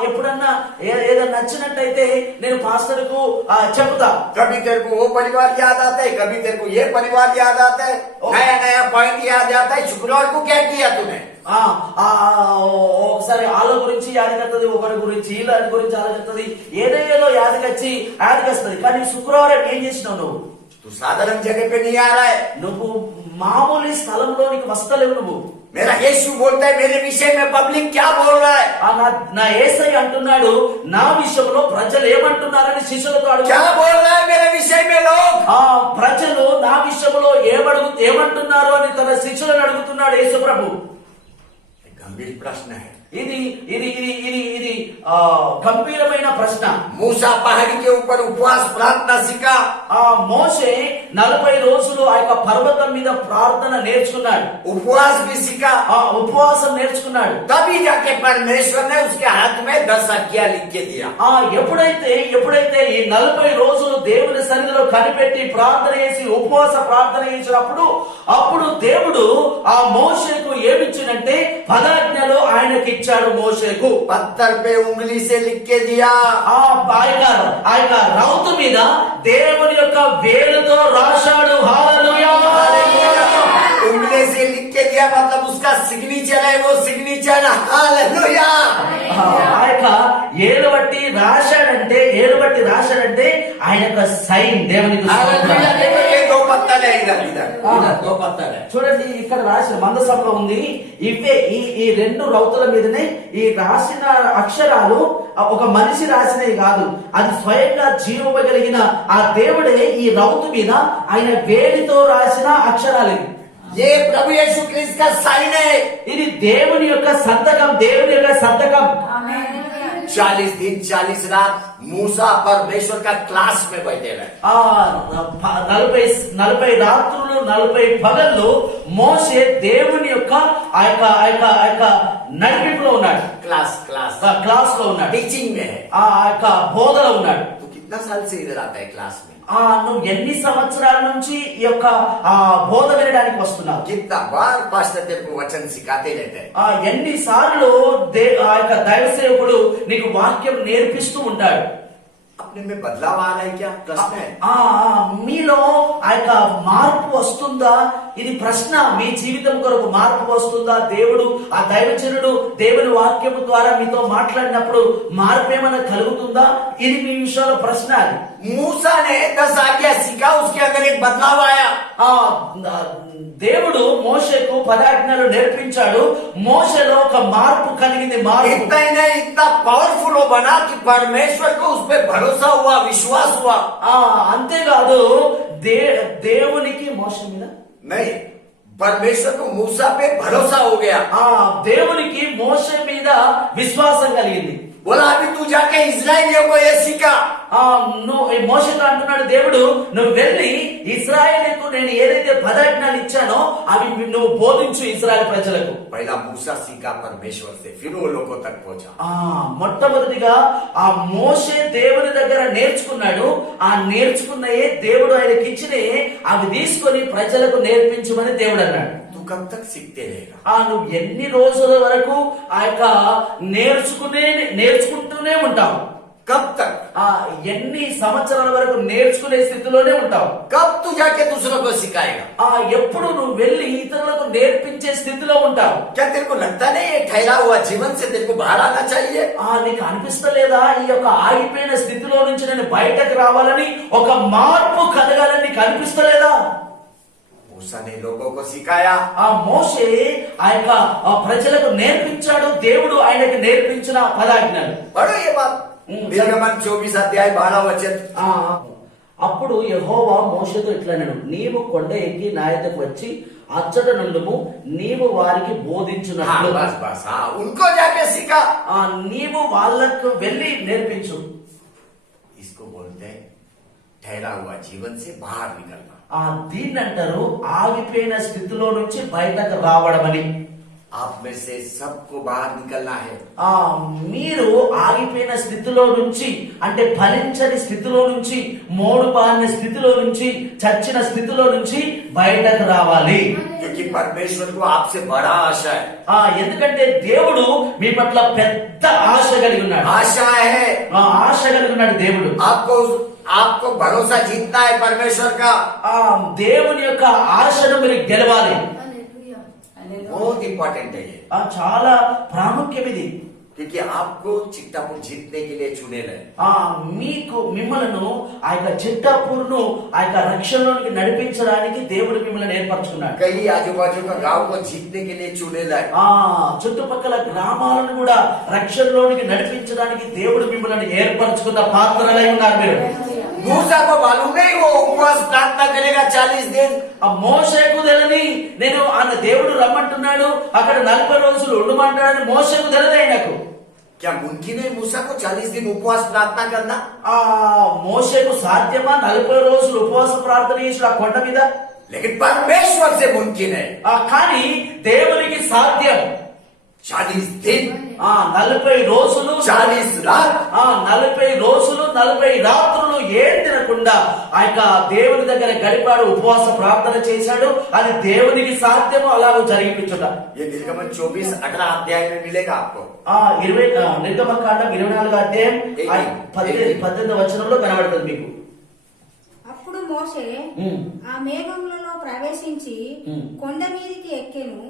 ఎప్పుడన్నా ఏదైనా నచ్చినట్టయితే నేను పాస్టర్ కు చెప్తా. कभी तेरे को वो परिवार याद आता है, कभी तेरे को ये परिवार याद आता है, नया नया पॉइंट याद आता है। शुक्रवार को क्या किया तूने? ఒకసారి వాళ్ళ గురించి యాదకత్తది, ఒకరి గురించి వీళ్ళ గురించి యాదకత్తది, ఏదో యాదకొచ్చి యాదకొస్తుంది. కానీ శుక్రవారం ఏం చేసినావు నువ్వు? तू साधारण जगह पे नहीं आ रहा है। నువ్వు మామూలు స్థలంలోనికి వస్తలేవు. నువ్వు मेरा यीशु बोलता है मेरे विषय में पब्लिक क्या बोल रहा है? నా యేసయ్య అంటున్నాడు నా విషయంలో ప్రజలు ఏమంటున్నారని శిష్యులతో అడుగు. क्या बोल रहा है मेरे विषय में लोग? ప్రజలు నా విషయంలో ఏమంటున్నారు అని తన శిష్యులను అడుగుతున్నాడు యేసు ప్రభు. गंभीर प्रश्न है। ఇది ఇది ఇది ఇది ఇది గంభీరమైన ప్రశ్న. मूसा पहाड़ी के ऊपर उपवास प्रार्थना सीखा। మోషే 40 రోజులు ఆ యొక్క పర్వతం మీద ప్రార్థన నేర్చుకున్నాడు, उपवास भी सीखा। ఉపవాసం నేర్చుకున్నాడు. तभी जाके परमेश्वर ने उसके हाथ में 10 आज्ञा लिख के दिया। ఎప్పుడైతే ఈ 40 రోజులు దేవుని సన్నిధిలో కనిపెట్టి ప్రార్థన చేసి ఉపవాస ప్రార్థన చేసినప్పుడు అప్పుడు దేవుడు ఆ మోషేకు ఏమిచ్చినంటే 10 ఆజ్ఞలు ఆయనకి ఇచ్చాడు. మోషేకు पत्थर पे उंगली से लिख के दिया। ఆ యొక్క రౌతు మీద దేవుని యొక్క వేలుతో రాశాడు. హల్లెలూయా, उंगली से लिख के दिया मतलब उसका सिग्नेचर है, वो सिग्नेचर। हालेलुया। ఆ యొక్క ఏలు బట్టి రాశాడంటే ఆయన యొక్క సైన్ దేవునికి స్తోత్రం. ये 2 पत्थर है, इधर इधर इधर 2 पत्थर है। చూడండి ఇక్కడ రాసిన మందసంలో ఉంది. ఇవే ఈ 2 రౌతుల మీదనే ఈ రాసిన అక్షరాలు ఒక మనిషి రాసినవి కాదు, అది స్వయంగా జీవమగలిగిన ఆ దేవుడే ఈ రౌతు మీద ఆయన వేలితో రాసిన అక్షరాలు. ये प्रभु यीशु क्रिस्त का साइन है। ఇది దేవుని యొక్క సంతకం, దేవుని యొక్క సంతకం. 40 दिन 40 रात मूसा परमेश्वर का क्लास में बैठे रहे। 40 రాత్రులు 40 పగళ్ళు మోషే దేవుని యొక్క ఆ యొక్క నడిపింపులో ఉన్నాడు. క్లాస్ లో ఉన్నాడు, टीचिंग में है। ఆ యొక్క బోధలో ఉన్నాడు. तो कितना साल से इधर आता है क्लास में? నువ్వు ఎన్ని సంవత్సరాల నుంచి ఈ యొక్క బోధ వినడానికి వస్తున్నావు? कितना बार पास्टर तेरे को वचन सिखाते रहते हैं? ఎన్నిసార్లు ఆ యొక్క దైవ సేవకుడు నీకు వాక్యం నేర్పిస్తూ ఉంటాడు. अपने में बदलाव आ रहा है क्या? प्रश्न है। మీలో ఆ యొక్క మార్పు వస్తుందా? ఇది ప్రశ్న. మీ జీవితం కొరకు మార్పు వస్తుందా? దేవుడు ఆ దైవజనుడు దేవుని వాక్యము ద్వారా మీతో మాట్లాడినప్పుడు మార్పు ఏమైనా కలుగుతుందా? ఇది మీ విషయంలో ప్రశ్న. मूसा ने 10 आज्ञा सीखा, उसके अंदर एक बदलाव आया। దేవుడు మోషేకు 10 ఆజ్ఞలు నేర్పించాడు. మోషేలో ఒక మార్పు కలిగింది. इतना ही नहीं, इतना पावरफुल वो बना कि परमेश्वर को उस पर भरोसा हुआ, विश्वास हुआ। అంతేకాదు దేవునికి మోషే మీద नहीं, परमेश्वर को मूसा पे भरोसा हो गया। దేవునికి మోషే మీద విశ్వాసం కలిగింది. बोला अभी तू जाके इस्राएलियों को ये सिखा। మోషేతో అంటున్నాడు దేవుడు, నువ్వు వెళ్ళి ఇశ్రాయేలుకు నేను ఏదైతే 10 ఆజ్ఞలు ఇచ్చానో అవి నువ్వు బోధించు ఇశ్రాయేలు ప్రజలకు. पहला मूसा सीखा परमेश्वर से, फिर वो लोगों तक पहुंचा। మొట్టమొదటిగా ఆ మోషే దేవుని దగ్గర నేర్చుకున్నాడు. ఆ నేర్చుకున్నయే దేవుడు ఆయనకి ఇచ్చినే అవి తీసుకొని ప్రజలకు నేర్పించమని దేవుడు అన్నాడు. तू कब तक सीखते रहेगा? నువ్వు ఎన్ని రోజుల వరకు ఆ యొక్క నేర్చుకుంటూనే ఉంటావు? कब तक? ఎన్ని సంవత్సరాల వరకు నేర్చుకునే స్థితిలోనే ఉంటావు? कब तू जाके दूसरों को सिखाएगा? ఎప్పుడు నువ్వు వెళ్ళి ఇతరులకు నేర్పించే స్థితిలో ఉంటావు? क्या तेरे को लगता नहीं ये ठहरा हुआ जीवन से तेरे को बाहर आना चाहिए? నీకు అనిపిస్తలేదా ఈ యొక్క ఆగిపోయిన స్థితిలో నుంచి నేను బయటకు రావాలని, ఒక మార్పు కలగాలని నీకు అనిపిస్తలేదా? मूसा ने लोगों को सिखाया। మోషే ఆ యొక్క ప్రజలకు నేర్పించాడు. దేవుడు ఆయనకు నేర్పించిన 10 ఆజ్ఞలు. पढ़ो ये बात, निर्गमन 24 अध्याय 12 वचन। అప్పుడు యెహోవా మోషేతో ఇట్లా అన్నాడు, నీవు కొండ ఎక్కి నా యొద్దకు వచ్చి అచ్చట నుండుము, నీవు వారికి బోధించున్నట్లు. बस बस, हाँ, उनको जाके सिखा। నీవు వాళ్ళకు వెళ్ళి నేర్పించు. इसको बोलते हैं ठहरा हुआ जीवन से बाहर निकलना। దీన్ని అంటారు ఆగిపోయిన స్థితిలో నుంచి బయటకు రావడమని. आप में से सबको बाहर निकलना है। మీరు ఆగిపోయిన స్థితిలో నుంచి, అంటే ఫలించని స్థితిలో నుంచి, మోడు బారిన స్థితిలో నుంచి, చచ్చిన స్థితిలో నుంచి బయటకు రావాలి. क्योंकि परमेश्वर को आपसे बड़ा आशा है। ఎందుకంటే దేవుడు మీ పట్ల పెద్ద ఆశ కలిగి ఉన్నాడు. आशा है, ఆశ కలిగి ఉన్నాడు దేవుడు. आपको भरोसा जीतना है परमेश्वर का। దేవుని యొక్క ఆశను మీరు గెలవాలి. बहुत इंपॉर्टेंट है ये, చాలా ప్రాముఖ్యం ఇది. क्योंकि आपको चिट्टापुर जीतने के लिए चुने गए। మీకు మిమ్మలను ఆ యొక్క చిట్టాపూర్ను ఆ యొక్క రక్షణలోనికి నడిపించడానికి దేవుడు మిమ్మల్ని ఏర్పరచుకున్నాడు. कई आजू बाजू का गांव को जीतने के लिए चुने गए। చుట్టుపక్కల గ్రామాలను కూడా రక్షణలోనికి నడిపించడానికి దేవుడు మిమ్మల్ని ఏర్పరచుకున్న పాత్రలై ఉన్నారు మీరు. मूसा को मालूम नहीं वो उपवास प्रार्थना करेगा 40 दिन। మోషేకు తెలియని, నేను అన్న దేవుడు రమ్మంటున్నాడు అక్కడ 40 రోజులు ఉండమంటాడని మోషేకు తెలియదు ఆయనకు. क्या मुमकिन है मूसा को 40 दिन उपवास प्रार्थना करना? మోషేకు సాధ్యమా 40 రోజులు ఉపవాస ప్రార్థన చేసి ఆ కొండ మీద? लेकिन परमेश्वर से मुमकिन है। కానీ దేవునికి సాధ్యం. 40 दिन 40 రోజులు 40 रात 40 రోజులు 40 రాత్రులు ఏం తినకుండా ఆ యొక్క దేవుని దగ్గర గడిపాడు, ఉపవాస ప్రార్థన చేశాడు. అది దేవునికి సాధ్యము, అలాగూ జరిగిపించుట. ये निर्गमन 24-18 अध्याय में मिलेगा आपको। 20 నిర్గమకాండం 24 అధ్యాయం 18 వచనంలో కనబడుతుంది మీకు. అప్పుడు మోషే ఆ మేఘములలో ప్రవేశించి కొండ మీదకి ఎక్కెను.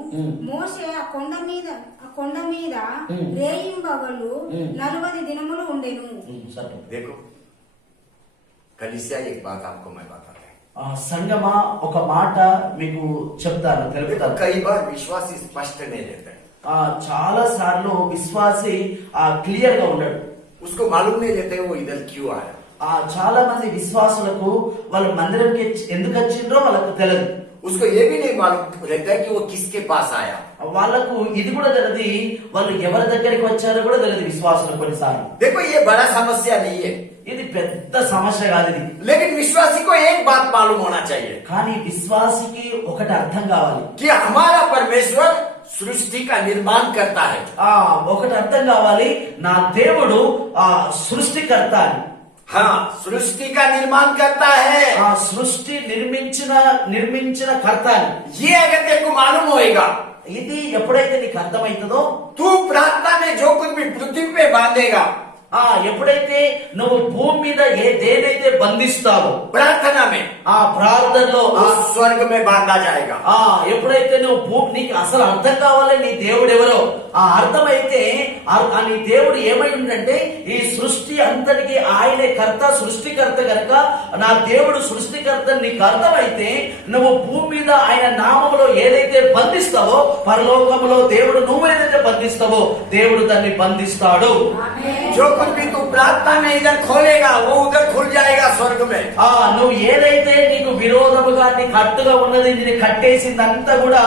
మోషే ఆ కొండ మీద రేయింబగళ్ళు 40 దినములు ఉండెను. देखो कलीसिया, एक बात आपको मैं बताता हूँ। సంగమా, ఒక మాట మీకు చెప్తాను, తెలుపుతాను. कई बार विश्वासी स्पष्ट नहीं रहते। చాలా సార్లు విశ్వాసి క్లియర్ గా ఉండడు. उसको मालूम नहीं रहते वो इधर क्यों आया। చాలా మంది విశ్వాసులకు వాళ్ళు మందిరంకి ఎందుకు వచ్చిండ్రో వాళ్ళకు తెలియదు. उसको ये भी नहीं मालूम रहता कि वो किसके पास आया। వాళ్ళకు ఇది కూడా తెలియదు, వాళ్ళు ఎవరి దగ్గరికి వచ్చారో కూడా తెలియదు విశ్వాసులు కొన్నిసార్లు. देखो ये बड़ा समस्या नहीं है, ఇది పెద్ద సమస్య కాదు ఇది. लेकिन विश्वासी को एक बात मालूम होना चाहिए కానీ విశ్వాసికి ఒకటి అర్థం కావాలి, कि हमारा परमेश्वर सृष्टि का निर्माण करता है। ఒకటి అర్థం కావాలి, నా దేవుడు సృష్టికర్త అని. हाँ, सृष्टि का निर्माण करता है। సృష్టి నిర్మించిన కర్త అని. ये अगर तेरे को मालूम होएगा, ఇది ఎప్పుడైతే నీకు అర్థమవుతుందో, तू प्रार्थना में जो कुछ भी पृथ्वी पे बांधेगा, ఎప్పుడైతే నువ్వు భూమి మీద దేనైతే బంధిస్తావో प्रार्थना में ఆ ప్రార్థనలో वो स्वर्ग में बांधा जाएगा। ఎప్పుడైతే నువ్వు నీకు అసలు అర్థం కావాలి నీ దేవుడు ఎవరో, ఆ అర్థమైతే నీ దేవుడు ఏమై ఉందంటే ఈ సృష్టి అంతటికి ఆయనే కర్త, సృష్టికర్త గనక నా దేవుడు సృష్టికర్త నీకు అర్థమైతే నువ్వు భూమి మీద ఆయన నామములో ఏదైతే బంధిస్తావో పరలోకములో దేవుడు నువ్వేదైతే బంధిస్తావో దేవుడు దాన్ని బంధిస్తాడు. जो कुछ भी तू प्रार्थना में इधर खोलेगा वो उधर खुल जाएगा स्वर्ग में। నువ్వు ఏదైతే నీకు విరోధముగా నీకు అడ్డుగా ఉన్నది, నేను కట్టేసిందంతా కూడా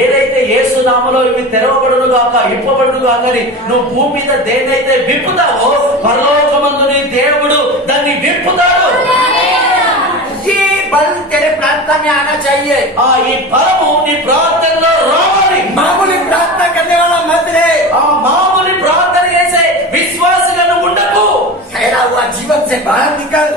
ఏదైతే యేసు నామములో ఇవి తెరవబడును గాక, ఇప్పబడును గాక అని నువ్వు భూమి మీద దేన్నైతే విప్పుతావో పరలోకమందు నీ దేవుడు దాన్ని విప్పుతాడు. ये बल तेरे प्रार्थना में आना चाहिए। ఈ బలము నీ ప్రార్థనలో రావాలి. मामूली प्रार्थना करने वाला मत रहे। మామూలు ప్రార్థన చేసే విశ్వాసంగా ఉండకు. ठहरा हुआ जीवन से बाहर निकल।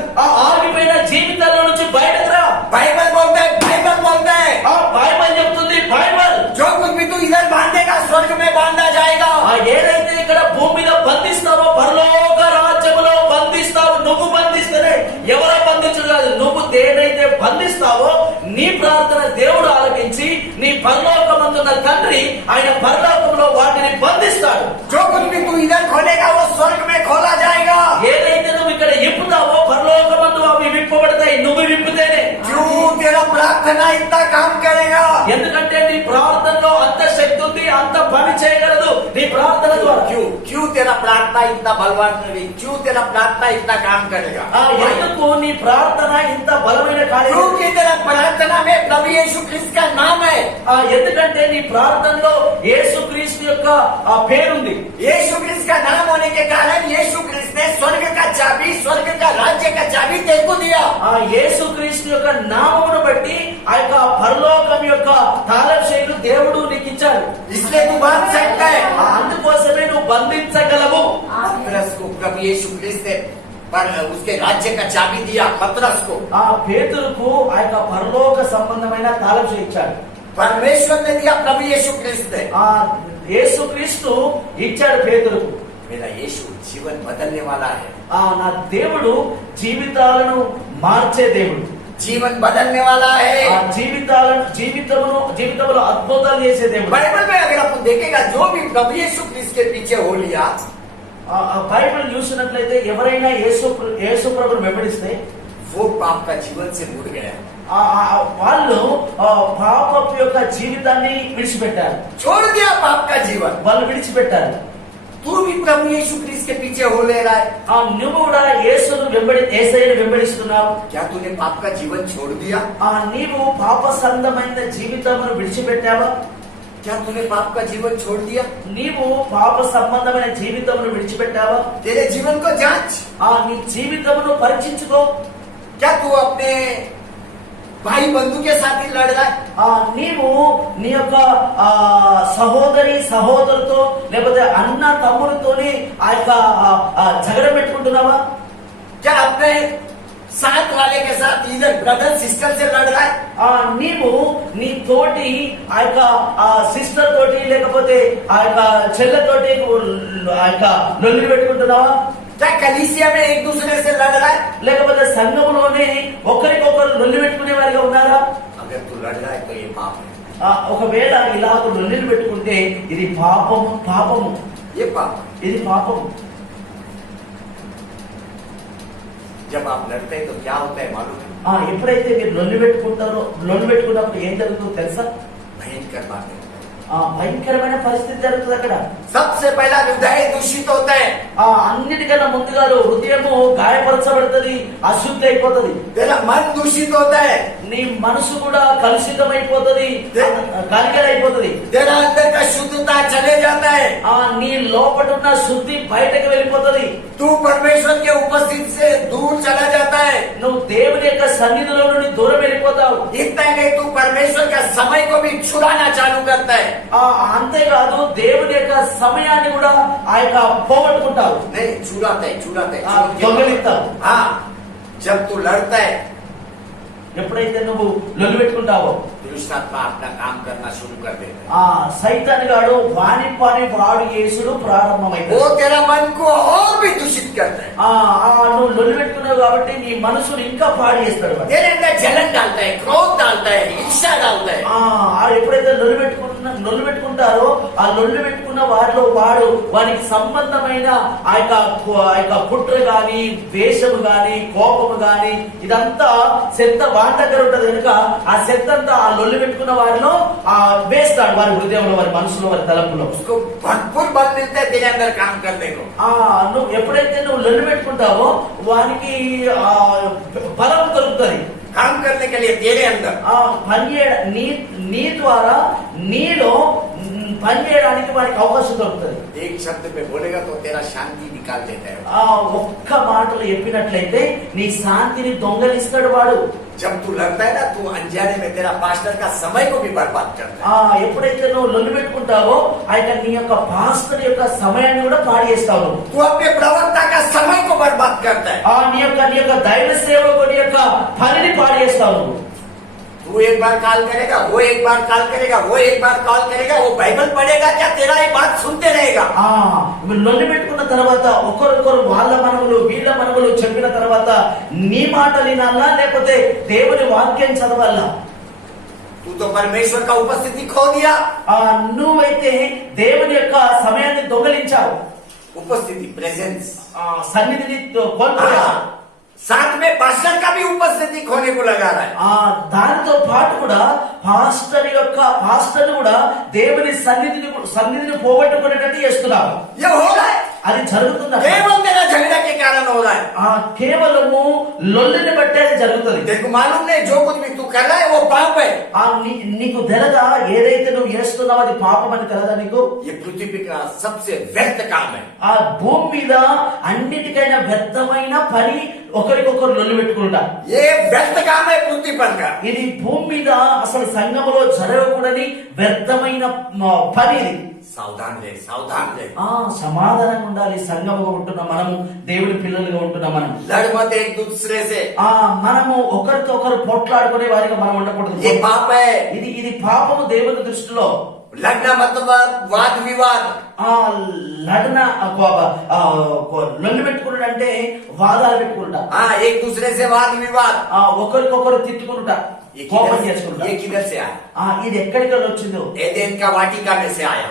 ఆగిపోయిన జీవితాల నుంచి బయటకు రా. बाइबल बोलता है, बाइबल बोलता है బైబిల్ చెప్తుంది, బైబిల్ जो कुछ भी तू इधर बांधेगा स्वर्ग में बांधा जाएगा। ఏదైతే ఇక్కడ భూమి మీద బంధిస్తావో పరలోక రాజ్యములో బంధిస్తావు. నువ్వు బంధిస్తేనే, ఎవరో బంధించడు కాదు, నువ్వు దేనైతే బంధిస్తావో నీ ప్రార్థన దేవుడు ఆలకించి నీ పరలోకమందున్న తండ్రి ఆయన పరలోకంలో వాటిని బంధిస్తాడు. जो कुछ भी तू इधर खोलेगा वो स्वर्ग में खोला जाएगा। ఏదైతే నువ్వు ఇక్కడ ఇప్పుతావో పరలోకమందు అవి విప్పబడతాయి, నువ్వు విప్పితేనే. क्यों तेरा प्रार्थना इतना काम करेगा? ఎందుకంటే నీ ప్రార్థనలో అంత శక్తి ఉంది, అంత పని చేయగలదు నీ ప్రార్థన ద్వారా. क्यों तेरा प्रार्थना इतना बलवान नहीं? क्यों तेरा प्रार्थना इतना काम करेगा? ఎందుకు నీ ప్రార్థన ఇంత బలమైన కార్యం? क्योंकि तेरा प्रार्थना में प्रभु यीशु क्रिस्त का नाम है। ఎందుకంటే నీ ప్రార్థనలో యేసుక్రీస్తు యొక్క పేరుంది. यीशु क्रिस्त का नाम होने के कारण यीशु क्रिस्त ने स्वर्ग का चाबी, स्वर्ग का राज्य का चाबी तेरे को दिया। యేసుక్రీస్తు యొక్క నామమును బట్టి ఆ యొక్క పరలోకం యొక్క తాళం శైలు దేవుడు నీకు ఇచ్చాడు. इस इसलिए तू बांध सकता है। అందుకోసమే నువ్వు బంధించగలవు. पतरस को प्रभु यीशु क्रिस्त ने पर उसके राज्य का चाबी दिया पतरस को। ఆ పేతురుకు ఆ యొక్క పరలోక సంబంధమైన తాళం ఇచ్చాడు. परमेश्वर ने दिया, प्रभु यीशु क्रिस्त ने। ఆ యేసుక్రీస్తు ఇచ్చాడు పేతురుకు. मेरा यीशु जीवन बदलने वाला है। నా దేవుడు జీవితాలను మార్చే దేవుడు. जीवन बदलने वाला है। ఆ జీవితంలో అద్భుతాలు చేసే దేవుడు. बाइबल में अगर आप देखेगा, जो भी प्रभु यीशु क्रिस्त के पीछे हो लिया, బైబిల్ చూసినట్లయితే ఎవరైనా యేసు ప్రభువును వెంబడిస్తే वो पाप का जीवन से मुड़ गया, వాళ్ళు పాపపు యొక్క జీవితాన్ని విడిచిపెట్టారు. छोड़ दिया पाप का जीवन। వాళ్ళు విడిచిపెట్టారు. तू भी प्रभु यीशु क्रिस्त के पीछे हो ले रहा है। నువ్వు కూడా యేసయ్యను వెంబడిస్తున్నావు. क्या तूने पाप का जीवन छोड़ दिया? నీవు పాప సంబంధమైన జీవితమును విడిచిపెట్టావా? क्या तूने पाप का जीवन छोड़ दिया? నీవు పాప సంబంధమైన జీవితమును విడిచిపెట్టావా? तेरे जीवन को जांच। నీ జీవితమును పరీక్షించుకో. क्या तू अपने भाई बंधु के साथ ही लड़ रहा है? నీవు నీ యొక్క సహోదరి సహోదరుతో లేకపోతే అన్న తమ్ముడితోని ఆ యొక్క झगड़ పెట్టుకుంటున్నావా? क्या अपने साथ वाले के साथ इधर ब्रदर सिस्टर से लड़ रहा है? నీవు నీ తోటి ఆ యొక్క సిస్టర్ తోటి లేకపోతే ఆ యొక్క చెల్లెతోటి ఆ యొక్క లొల్లి పెట్టుకుంటున్నావా? क्या कलीसिया में एक दूसरे से लड़ रहा है? లేకపోతే సంఘంలోనే ఒకరికొకరు లొల్లి పెట్టుకునే వారిగా ఉన్నారా? अगर तू लड़ रहा है तो ये पाप है। ఒకవేళ ఇలా లొల్లిలు పెట్టుకుంటే ఇది పాపము. ये पाप है। ఇది పాపము. जब आप लड़ते हैं तो क्या होता है मालूम है? ఎప్పుడైతే మీరు లొల్లి పెట్టుకున్నప్పుడు ఏం జరుగుతుందో తెలుసా? भयंकर बात है। భయంకరమైన పరిస్థితి జరుగుతుంది అక్కడ. सबसे पहला हृदय दूषित होता है। అన్నిటికన్నా ముందుగా హృదయము గాయపరచబడుతుంది, అశుద్ధి అయిపోతుంది. तेरा मन दूषित होता है। నీ మనసు కూడా కలుషితం అయిపోతుంది, కలిగలైపోతుంది. तेरा अंदर का शुद्धता चले जाता है। నీ లోపటున్న శుద్ధి బయటకు వెళ్ళిపోతుంది. तू परमेश्वर के उपस्थिति से दूर चला जाता है। నువ్వు దేవుని యొక్క సన్నిధిలో నుండి దూరం వెళ్ళిపోతావు. इतना नहीं, तू परमेश्वर का समय को भी छुड़ाना चालू करता है। అంతేకాదు దేవుని యొక్క సమయాన్ని కూడా ఆ యొక్క పోగొట్టుకుంటావు. नहीं, छुड़ाता है, छुड़ाता है। దొంగలిస్తావు. हाँ, जब तू लड़ता है, ఎప్పుడైతే నువ్వు లొల్లి పెట్టుకుంటావో दुष्टात्मा अपना काम करना शुरू कर देता है। సైతాన్ గాడు వాడి వాడు యేసుడు ప్రారంభమైంది. वो तेरा मन को और भी दूषित करता है। నువ్వు లొల్లి పెట్టుకున్నావు కాబట్టి నీ మనసును ఇంకా పాడు చేస్తాడు వాడు. तेरे अंदर जलन डालता है, क्रोध डालता है, ईर्ष्या डालता है। ఎప్పుడైతే లొల్లి పెట్టుకుంటారో ఆ లొల్లి పెట్టుకున్న వారిలో వారికి సంబంధమైన ఆ యొక్క కుట్ర గాని, ద్వేషము గాని, కోపము గాని ఇదంతా శక్త వాడి దగ్గర ఉంటది కనుక ఆ శక్తి అంతా ఆ లొల్లి పెట్టుకున్న వారిలో వేస్తాడు, వారి హృదయంలో, వారి మనసులో, వారి తలంపులో. उसको भरपूर बल मिलता है तेरे अंदर काम करने को। నువ్వు ఎప్పుడైతే నువ్వు లొల్లి పెట్టుకుంటావో వానికి బలం దొరుకుతుంది काम करने के लिए तेरे अंदर। నీ ద్వారా నీలో పనిచేయడానికి వారికి అవకాశం దొరుకుతుంది. एक शब्द में बोलेगा तो तेरा शांति निकाल देता है। ఒక్క మాటలు చెప్పినట్లయితే నీ శాంతిని దొంగలిస్తాడు వాడు. जब तू लड़ता है ना, तू अनजाने में तेरा पास्टर का समय को भी बर्बाद करता है। ఎప్పుడైతే నువ్వు లొల్లి పెట్టుకుంటావో ఆయన నీ యొక్క పాస్టర్ యొక్క సమయాన్ని కూడా పాడు చేస్తావు. तू अपने प्रवक्ता का समय को बर्बाद करता है। నీ యొక్క దైవ సేవకుడి యొక్క పనిని పాడు చేస్తావు. तू एक बार कॉल करेगा, वो एक बार कॉल करेगा, वो एक बार कॉल करेगा, वो बाइबल पढ़ेगा क्या? तेरा ये बात सुनते रहेगा। లొల్లి పెట్టుకున్న తర్వాత ఒకరొకరు వాళ్ళ మనవులు వీళ్ళ మనవులు చెప్పిన తర్వాత నీ మాటలు వినాలా లేకపోతే దేవుని వాక్యం చదవాలా? तू तो परमेश्वर का उपस्थिति खो दिया। నువ్వైతే దేవుని యొక్క సమయాన్ని దొంగలించావు. उपस्थिति, प्रेजेंस, సన్నిధిని కోల్పోయావు. साथ में पास्टर का भी उपस्थिति खोने को लगा रहा है। దానితో పాటు కూడా పాస్టర్ కూడా దేవుని సన్నిధిని పోగొట్టుకునేటట్టు చేస్తున్నావు. ये हो रहा है, అది జరుగుతుంది. केवल तेरा झगड़ा के कारण हो हो रहा है। కేవలము లొల్లిని బట్టే అది జరుగుతుంది. तेरे को मालूम नहीं जो कुछ भी तू कर रहा है वो पाप है। నీకు తెలదా ఏదైతే నువ్వు చేస్తున్నావో అది పాపం అని తెలదా నీకు? ये पृथ्वी का सबसे व्यर्थ काम है। ఆ భూమి మీద అన్నిటికైనా వ్యర్థమైన పని ఒకరికొకరు లొల్లి పెట్టుకుంటా. ये व्यर्थ काम है पृथ्वी पर का। ఇది భూమి మీద అసలు సంఘములో జరగకూడని వ్యర్థమైన పని ఇది. सावधान रहे, सावधान रहे। సమాధానంగా ఉండాలి. సంఘముగా ఉంటున్న మనము, దేవుడి పిల్లలుగా ఉంటున్న మనం लड़ मत एक दूसरे से। మనము ఒకరితో ఒకరు పోట్లాడుకునే వారిగా మనం ఉండకూడదు. ये पाप है। ఇది పాపము దేవుని దృష్టిలో. लड़ना मतलब वाद विवाद। లడన లొల్లి పెట్టుకున్నాడు అంటే వాదాలు పెట్టుకుంటా. एक दूसरे से वाद विवाद, ఒకరికొకరు తిట్టుకుంటా, కోపం చేసుకుంటా. ये किधर से आया? ఇది ఎక్కడికి వచ్చిందో? एदेन का वाटिका में से आया।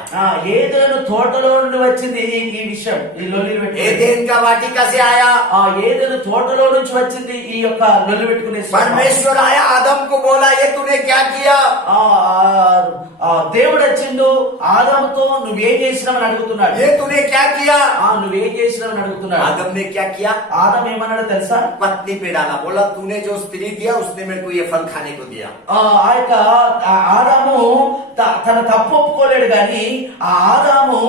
ఏదైనా తోటలో నుండి వచ్చింది ఈ విషయం, ఈ లొల్లి పెట్టుకునే. एदेन का वाटिका से आया। ఏదైనా తోటలో నుంచి వచ్చింది ఈ యొక్క లొల్లి పెట్టుకునే. परमेश्वर आया, आदम को बोला ये तूने क्या किया? దేవుడు వచ్చిండు ఆదాముతో నువ్వేం చేసినావని అడుగుతున్నాడు. ये तूने क्या किया? నువ్వేం చేసినావని అడుగుతున్నాడు. आदम ने क्या किया? ఆదం ఏమన్నాడు తెలుసా? पत्नी पे डाला, बोला तूने जो स्त्री दिया उसने मेरे को ये फल खाने को दिया। ఆ యొక్క ఆదాము తన తప్పు ఒప్పుకోలేడు గాని ఆ ఆదాము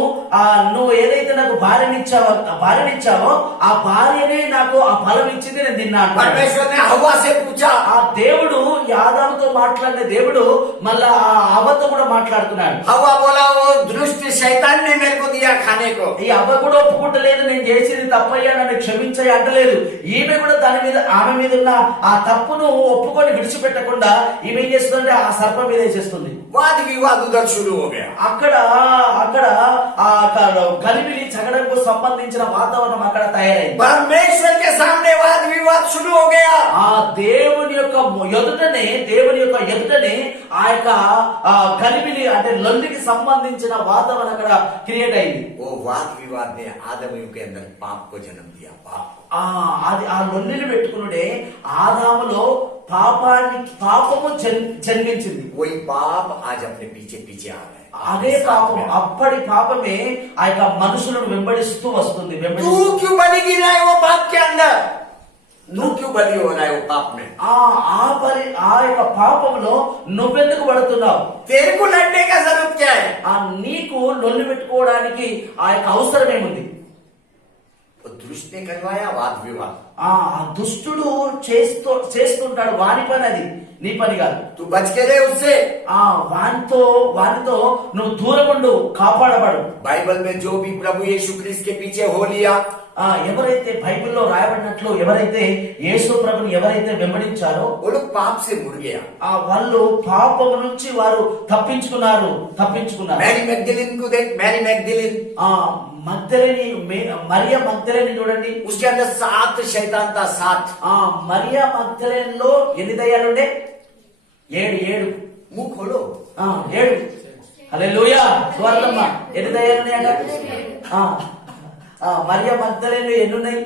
నువ్వు ఏదైతే నాకు భార్యనిచ్చావో ఆ భార్యనే నాకు ఆ ఫలం ఇచ్చింది, నేను తిన్నాను. परमेश्वर ने हवा से पूछा। ఆ దేవుడు ఆదాముతో మాట్లాడిన దేవుడు మళ్ళా ఆ అవ్వతో కూడా మాట్లాడుతున్నాడు. हवा बोला वो दुष्ट शैतान ने मेरे को दिया खाने को। ఈ అవ్వ కూడా ఒప్పుకుంటలేదు, నేను చేసేది తప్పయ్యా నన్ను క్షమించాయి అంటలేదు. ఈమె కూడా దాని మీద, ఆమె మీద ఉన్న ఆ తప్పును ఒప్పుకొని విడిచిపెట్టకుండా ఈమె ఏం చేస్తుందంటే ఆ సర్పం మీద వేసేస్తుంది. वाद विवाद उधर शुरू हो गया। అక్కడ గలిబిలి झगड़కు సంబంధించిన వాతావరణం అక్కడ తయారైంది. परमेश्वर के सामने वाद विवाद शुरू हो गया। దేవుని యొక్క ఎదుటనే ఆ యొక్క గలిబిలి అంటే లొల్లికి సంబంధించిన వాతావరణం అక్కడ క్రియేట్ అయింది. वो वाद विवाद ने आदमियों के अंदर पाप को जन्म दिया। पाप అది ఆ లొల్లిని పెట్టుకునుడే ఆదాములో పాపము జన్మించింది. वही पाप आज अपने पीछे पीछे आ रहा है। అదే పాపం, అప్పటి పాపమే ఆ యొక్క మనుషులను వెంబడిస్తూ వస్తుంది. तू क्यों बलि गिरा है वो पाप के अंदर? तू क्यों बलि हो रहा है वो पाप में? ఆ యొక్క పాపంలో నువ్వెందుకు పడుతున్నావు? तेरे को लड़ने का जरूरत क्या है? నీకు లొల్లి పెట్టుకోవడానికి ఆ యొక్క అవసరం ఏముంది? दुष्ट ने करवाया वाद विवाद। ఆ దుష్టుడు చేస్తుంటాడు, వాని పని అది, నీ పని కాదు. तू बच के रहे उससे। వానితో నువ్వు దూరముండు, కాపాడబడు. बाइबल में जो भी प्रभु यीशु क्रिस्त के पीछे हो लिया, ఎవరైతే బైబిల్లో రాయబడినట్లు ఎవరైతే యేసు ప్రభుని ఎవరైతే వెంబడించారో वो लोग पाप से मुड़ गया। వాళ్ళు పాపము నుంచి వారు తప్పించుకున్నారు. मैरी मैगदलीन को देख, मैरी मैगदलीन, మరియా మగ్దలేని చూడండి. उसके अंदर 7 शैतान था। 7। మరియా మగ్దలేనిలో ఎన్ని దయ్యాలుండే? 7. मुंह खोलो। 7. హల్లెలూయా, స్వర్గమ్మ. ఎన్ని దయ్యాలున్నాయట? మరియా మగ్దలేనిలో ఎన్ని ఉన్నాయి?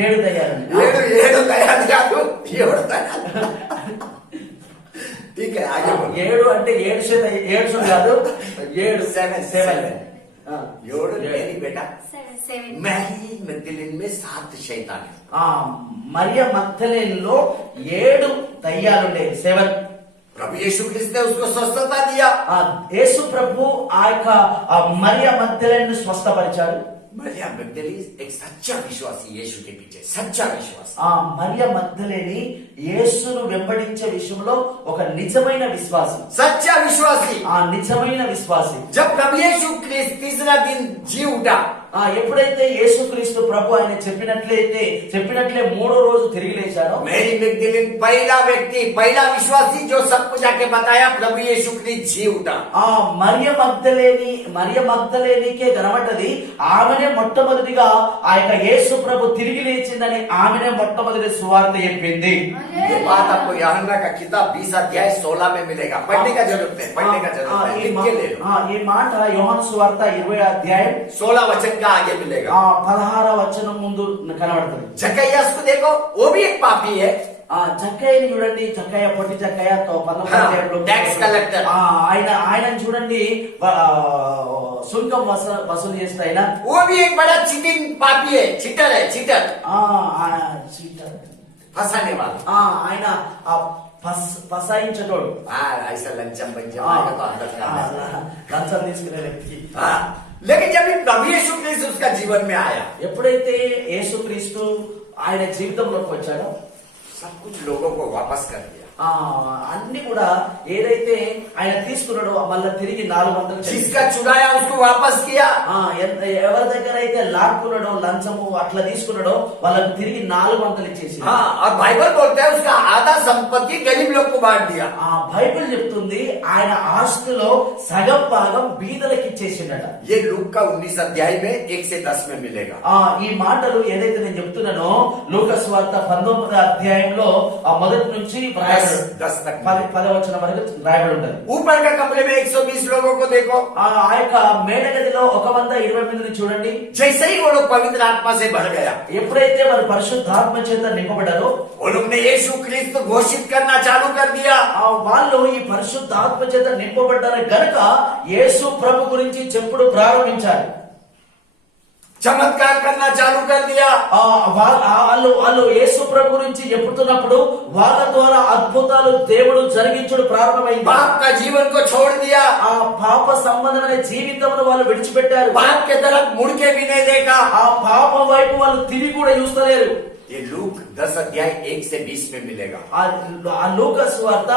7 దయ్యాలు. ठीक है, आगे बोलो। 7 అంటే 7 కాదు, 7. नहीं बेटा, मैरी मैगदलीन में 7 शैतान है। మరియా మగ్దలేనిలో 7 దయ్యాలుండే. 7. प्रभु यीशु क्रिस्त ने उसको स्वस्थता दिया। యేసు ప్రభు ఆ యొక్క మరియా మగ్దలేనిని స్వస్థపరిచాడు. మరియా మగ్దలీన్ एक सच्चा विश्वासी, यीशु के पीछे सच्चा विश्वासी। మరియా మగ్దలేని యేసును వెంబడించే విషయంలో ఒక నిజమైన విశ్వాసి, सच्चा विश्वासी। నిజమైన విశ్వాసి. जब प्रभु यीशु क्रिस्त तीसरा दिन जी उठा, ఎప్పుడైతే యేసుక్రీస్తు ప్రభు ఆయన చెప్పినట్లే 3వ రోజు తిరిగి లేచాడో, मैरी मैगदलीन पहला व्यक्ति, पहला विश्वासी जो सबको जाके बताया प्रभु यीशु क्रिस्त जी उठा। మరియా మగ్దలేనికే కనబడ్డది. ఆమెనే మొట్టమొదటిగా ఆ యొక్క యేసు ప్రభు తిరిగి లేచిందని ఆమెనే మొట్టమొదటి సువార్త చెప్పింది. ये बात आपको यूहन्ना का किताब 20 अध्याय 16 में मिलेगा। पढ़ने का जरूरत है, पढ़ने का जरूरत है, लिख के ले लो। ఈ మాట యోహాను సువార్త 20వ అధ్యాయం 16 वचन का आगे मिलेगा। 16వ వచనం ముందు కనబడుతుంది. जकर्यास को देखो, वो भी एक पापी है। ఆ జక్కయ్యని చూడండి, జక్కయ్య పొట్టి జక్కయ్య टैक्स कलेक्टर ఆయన చూడండి సుంకం వసూలు చేస్తే ఆయన वो भी एक बड़ा चीटिंग पापी है, चीटर है, चीटर फंसाने वाला। ఆయన ఫసాయించటోడు, ऐसा लंचम पंचम आएगा तो अंदर का లంచం తీసుకునే వ్యక్తి। हाँ, लेकिन जब ये प्रभु यीशु क्रिस्त उसका जीवन में आया, ఎప్పుడైతే యేసుక్రీస్తు ఆయన జీవితంలోకి వచ్చాడో सब कुछ लोगों को वापस कर दिया। అన్ని కూడా ఏదైతే ఆయన తీసుకున్నాడో మళ్ళీ తిరిగి 400 जिसका चुराया उसको वापस किया। ఎవరి దగ్గర అయితే లాక్కున్నాడో లంచము అట్లా తీసుకున్నాడో వాళ్ళకి తిరిగి 400 ఇచ్చేసి। हाँ, और बाइबल बोलता है उसका आधा संपत्ति गरीब लोग को बांट दिया। బైబిల్ చెప్తుంది ఆయన ఆస్తిలో సగం భాగం బీదలకు ఇచ్చేసిండట। ये लूक का 19 अध्याय में 1 से 10 में मिलेगा। ఈ మాటలు ఏదైతే నేను చెప్తున్నానో లూకా సువార్త 19వ అధ్యాయంలో మొదటి నుంచి 10 तक 10వ వచనం వరకు రాయబడి ఉంటుంది। ऊपर का कमरे में 120 लोगों को देखो। ఆ యొక్క మేడగదిలో 120 మందిని చూడండి। जैसे ही वो लोग पवित्र आत्मा से भर गया, ఎప్పుడైతే వారు పరిశుద్ధాత్మ చేత నింపబడారో वो लोग ने यीशु क्रिस्त घोषित करना चालू कर दिया। వాళ్ళు ఈ పరిశుద్ధాత్మ చేత నింపబడ్డారు గనుక యేసు ప్రభు గురించి చెప్పుడు ప్రారంభించారు, चमत्कार करना चालू कर दिया। వాళ్ళు యేసు ప్రభు గురించి చెప్పుతున్నప్పుడు వాళ్ళ ద్వారా అద్భుతాలు దేవుడు జరిగించడం ప్రారంభమైంది। पाप का जीवन को छोड़ दिया। ఆ పాప సంబంధమైన జీవితమును వాళ్ళు విడిచిపెట్టారు। पाप के तरफ मुड़ के भी नहीं देखा। ఆ పాపం వైపు వాళ్ళు తిరిగి కూడా చూస్తలేరు। ये लूक 10 अध्याय 1 से 20 में मिलेगा। ఆ లూకా సువార్త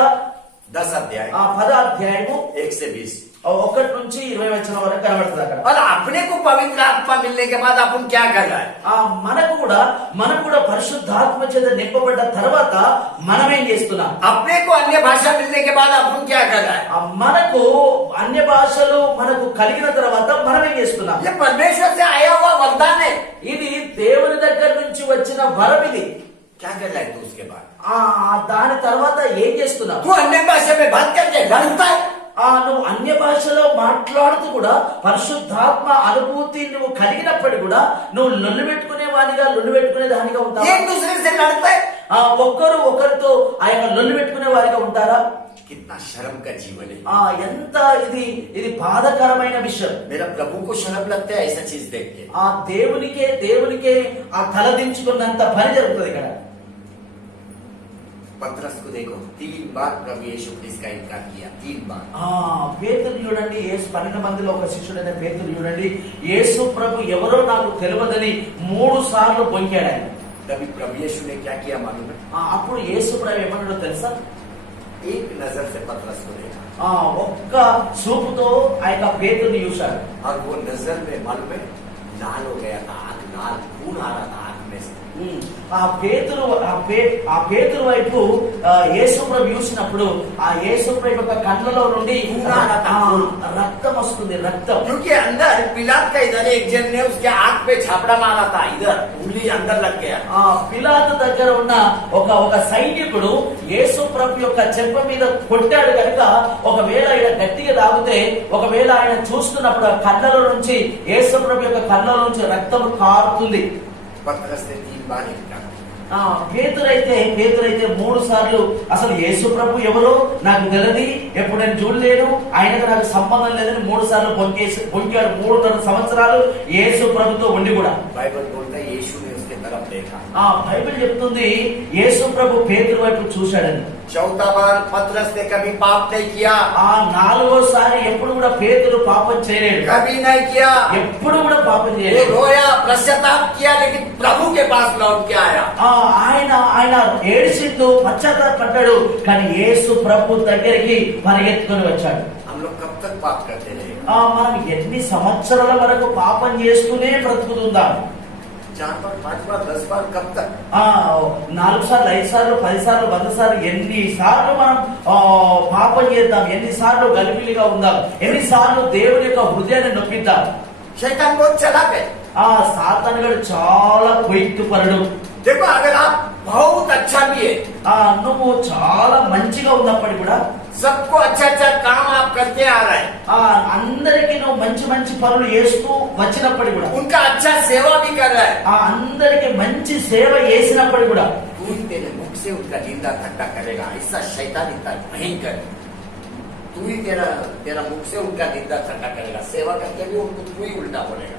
10 अध्याय 10వ అధ్యాయము 1 से 20 1 నుంచి 20 వచనం వరకు కనబడుతుంది అక్కడ। और अपने को पवित्र आत्मा मिलने के बाद अपन क्या कर रहा है? మనకు కూడా పరిశుద్ధాత్మ చేత నింపబడ్డ తర్వాత మనం ఏం చేస్తున్నాం? अपने को अन्य भाषा मिलने के बाद अपन क्या कर रहा है? మనకు అన్య భాషలు మనకు కలిగిన తర్వాత మనం ఏం చేస్తున్నాం? ये परमेश्वर से आया हुआ वरदान है। ఇది దేవుని దగ్గర నుంచి వచ్చిన వరం ఇది। क्या कर रहा है तू उसके बाद? దాని తర్వాత ఏం చేస్తున్నావు? तू अन्य भाषा में बात करके डरता है। నువ్వు అన్య భాషలో మాట్లాడుతూ కూడా పరిశుద్ధాత్మ అనుభూతి నువ్వు కలిగినప్పటికీ కూడా నువ్వు లొల్లు పెట్టుకునే దానిగా ఉంటావు। एक दूसरे से लड़ता है। ఒక్కరు ఒకరితో ఆ యొక్క లొల్లు పెట్టుకునే వారిగా ఉంటారా? कितना शर्म का जीवन है। ఎంత ఇది బాధకరమైన విషయం। मेरा प्रभु को शर्म लगता है ऐसा चीज देख के। దేవునికే ఆ తలదించుకున్నంత పని జరుగుతుంది ఇక్కడ। पतरस को देखो, 3 बार प्रभु यीशु क्रिस्त का इनकार किया, 3 बार। పేతురు చూడండి, యేసు 12 మందిలో ఒక శిష్యుడైన పేతురు చూడండి, యేసు ప్రభు ఎవరో నాకు తెలియదని 3 సార్లు బొంకాడు ఆయన। तभी प्रभु यीशु ने क्या किया मालूम है? అప్పుడు యేసు ప్రభు ఏమన్నాడో తెలుసా? एक नजर से पतरस को देखा, ఒక్క చూపుతో ఆ యొక్క పేతురుని చూశాడు। और वो नजर में मालूम है लाल हो गया था, आंख लाल, खून आ रहा था आंख में से। ఆ పేతురు వైపు యేసు ప్రభు చూసినప్పుడు ఆ యేసు ప్రభు యొక్క కళ్ళలో నుండి రక్తం వస్తుంది, రక్తం। क्योंकि अंदर पिलात का इधर एक जन ने उसके आंख पे छापड़ा मारा था, इधर उंगली अंदर लग गया। పిలాతు దగ్గర ఉన్న ఒక సైనికుడు యేసు ప్రభు యొక్క చెంప మీద కొట్టాడు కనుక ఒకవేళ ఆయన గట్టిగా తాగితే ఒకవేళ ఆయన చూస్తున్నప్పుడు ఆ కళ్ళలో నుంచి యేసు ప్రభు యొక్క కళ్ళలో నుంచి రక్తం కారుతుంది। पतरस ने 3 बार इनकार। పేతురైతే 3 సార్లు అసలు యేసు ప్రభు ఎవరో నాకు తెలియదు, ఎప్పుడు నేను చూడలేను, ఆయనకు నాకు సంబంధం లేదని 3 సార్లు బొంకాడు। 3.5 సంవత్సరాలు యేసు ప్రభుతో ఉండి కూడా। बाइबल बोलता है यीशु ने उसके तरफ देखा। బైబిల్ చెప్తుంది యేసు ప్రభు పేతురు వైపు చూశాడని। चौथा बार पतरस ने कभी पाप नहीं किया। 4వసారి ఎప్పుడు కూడా పేతురు పాపం చేయలేదు, कभी नहीं किया। ఎప్పుడు కూడా పాపం वो చేయలేదు। रोया, पश्चाताप किया, लेकिन प्रभु के पास लौट के आया। ఆయన ఏడ్చిండు, పశ్చాత్తాపడ్డాడు, కానీ యేసు ప్రభు దగ్గరికి పరిగెత్తుకొని వచ్చాడు। हम लोग कब तक पाप करते रहेंगे? మనం ఎన్ని సంవత్సరాల వరకు పాపం చేస్తూనే బ్రతుకుతుందాం? 4 बार, 5 बार, 10 बार, कब तक? 4 సార్లు, 5 సార్లు, 10 సార్లు, 100 సార్లు, ఎన్నిసార్లు మనం పాపం చేద్దాం? ఎన్నిసార్లు గలిబిలిగా ఉందాం? ఎన్నిసార్లు దేవుని యొక్క హృదయాన్ని నొప్పిద్దాం? शैतान बहुत चालाक है। సాతానుడు చాలా కొయ్యపరుడు। देखो, अगर आप बहुत अच्छा भी है, నువ్వు చాలా మంచిగా ఉన్నప్పటికీ కూడా सबको अच्छा अच्छा काम आप करते आ रहे हैं, అందరికి నువ్వు మంచి పనులు చేస్తూ వచ్చినప్పటికీ కూడా उनका अच्छा सेवा भी कर रहा है, అందరికి మంచి సేవ చేసినప్పటికీ కూడా तू ही तेरे मुख से उनका निंदा ठट्टा करेगा। ऐसा शैतान इतना भयंकर, तू ही तेरा तेरा मुख से उनका निंदा ठट्टा करेगा। सेवा करके भी उनको तू ही उल्टा बोलेगा।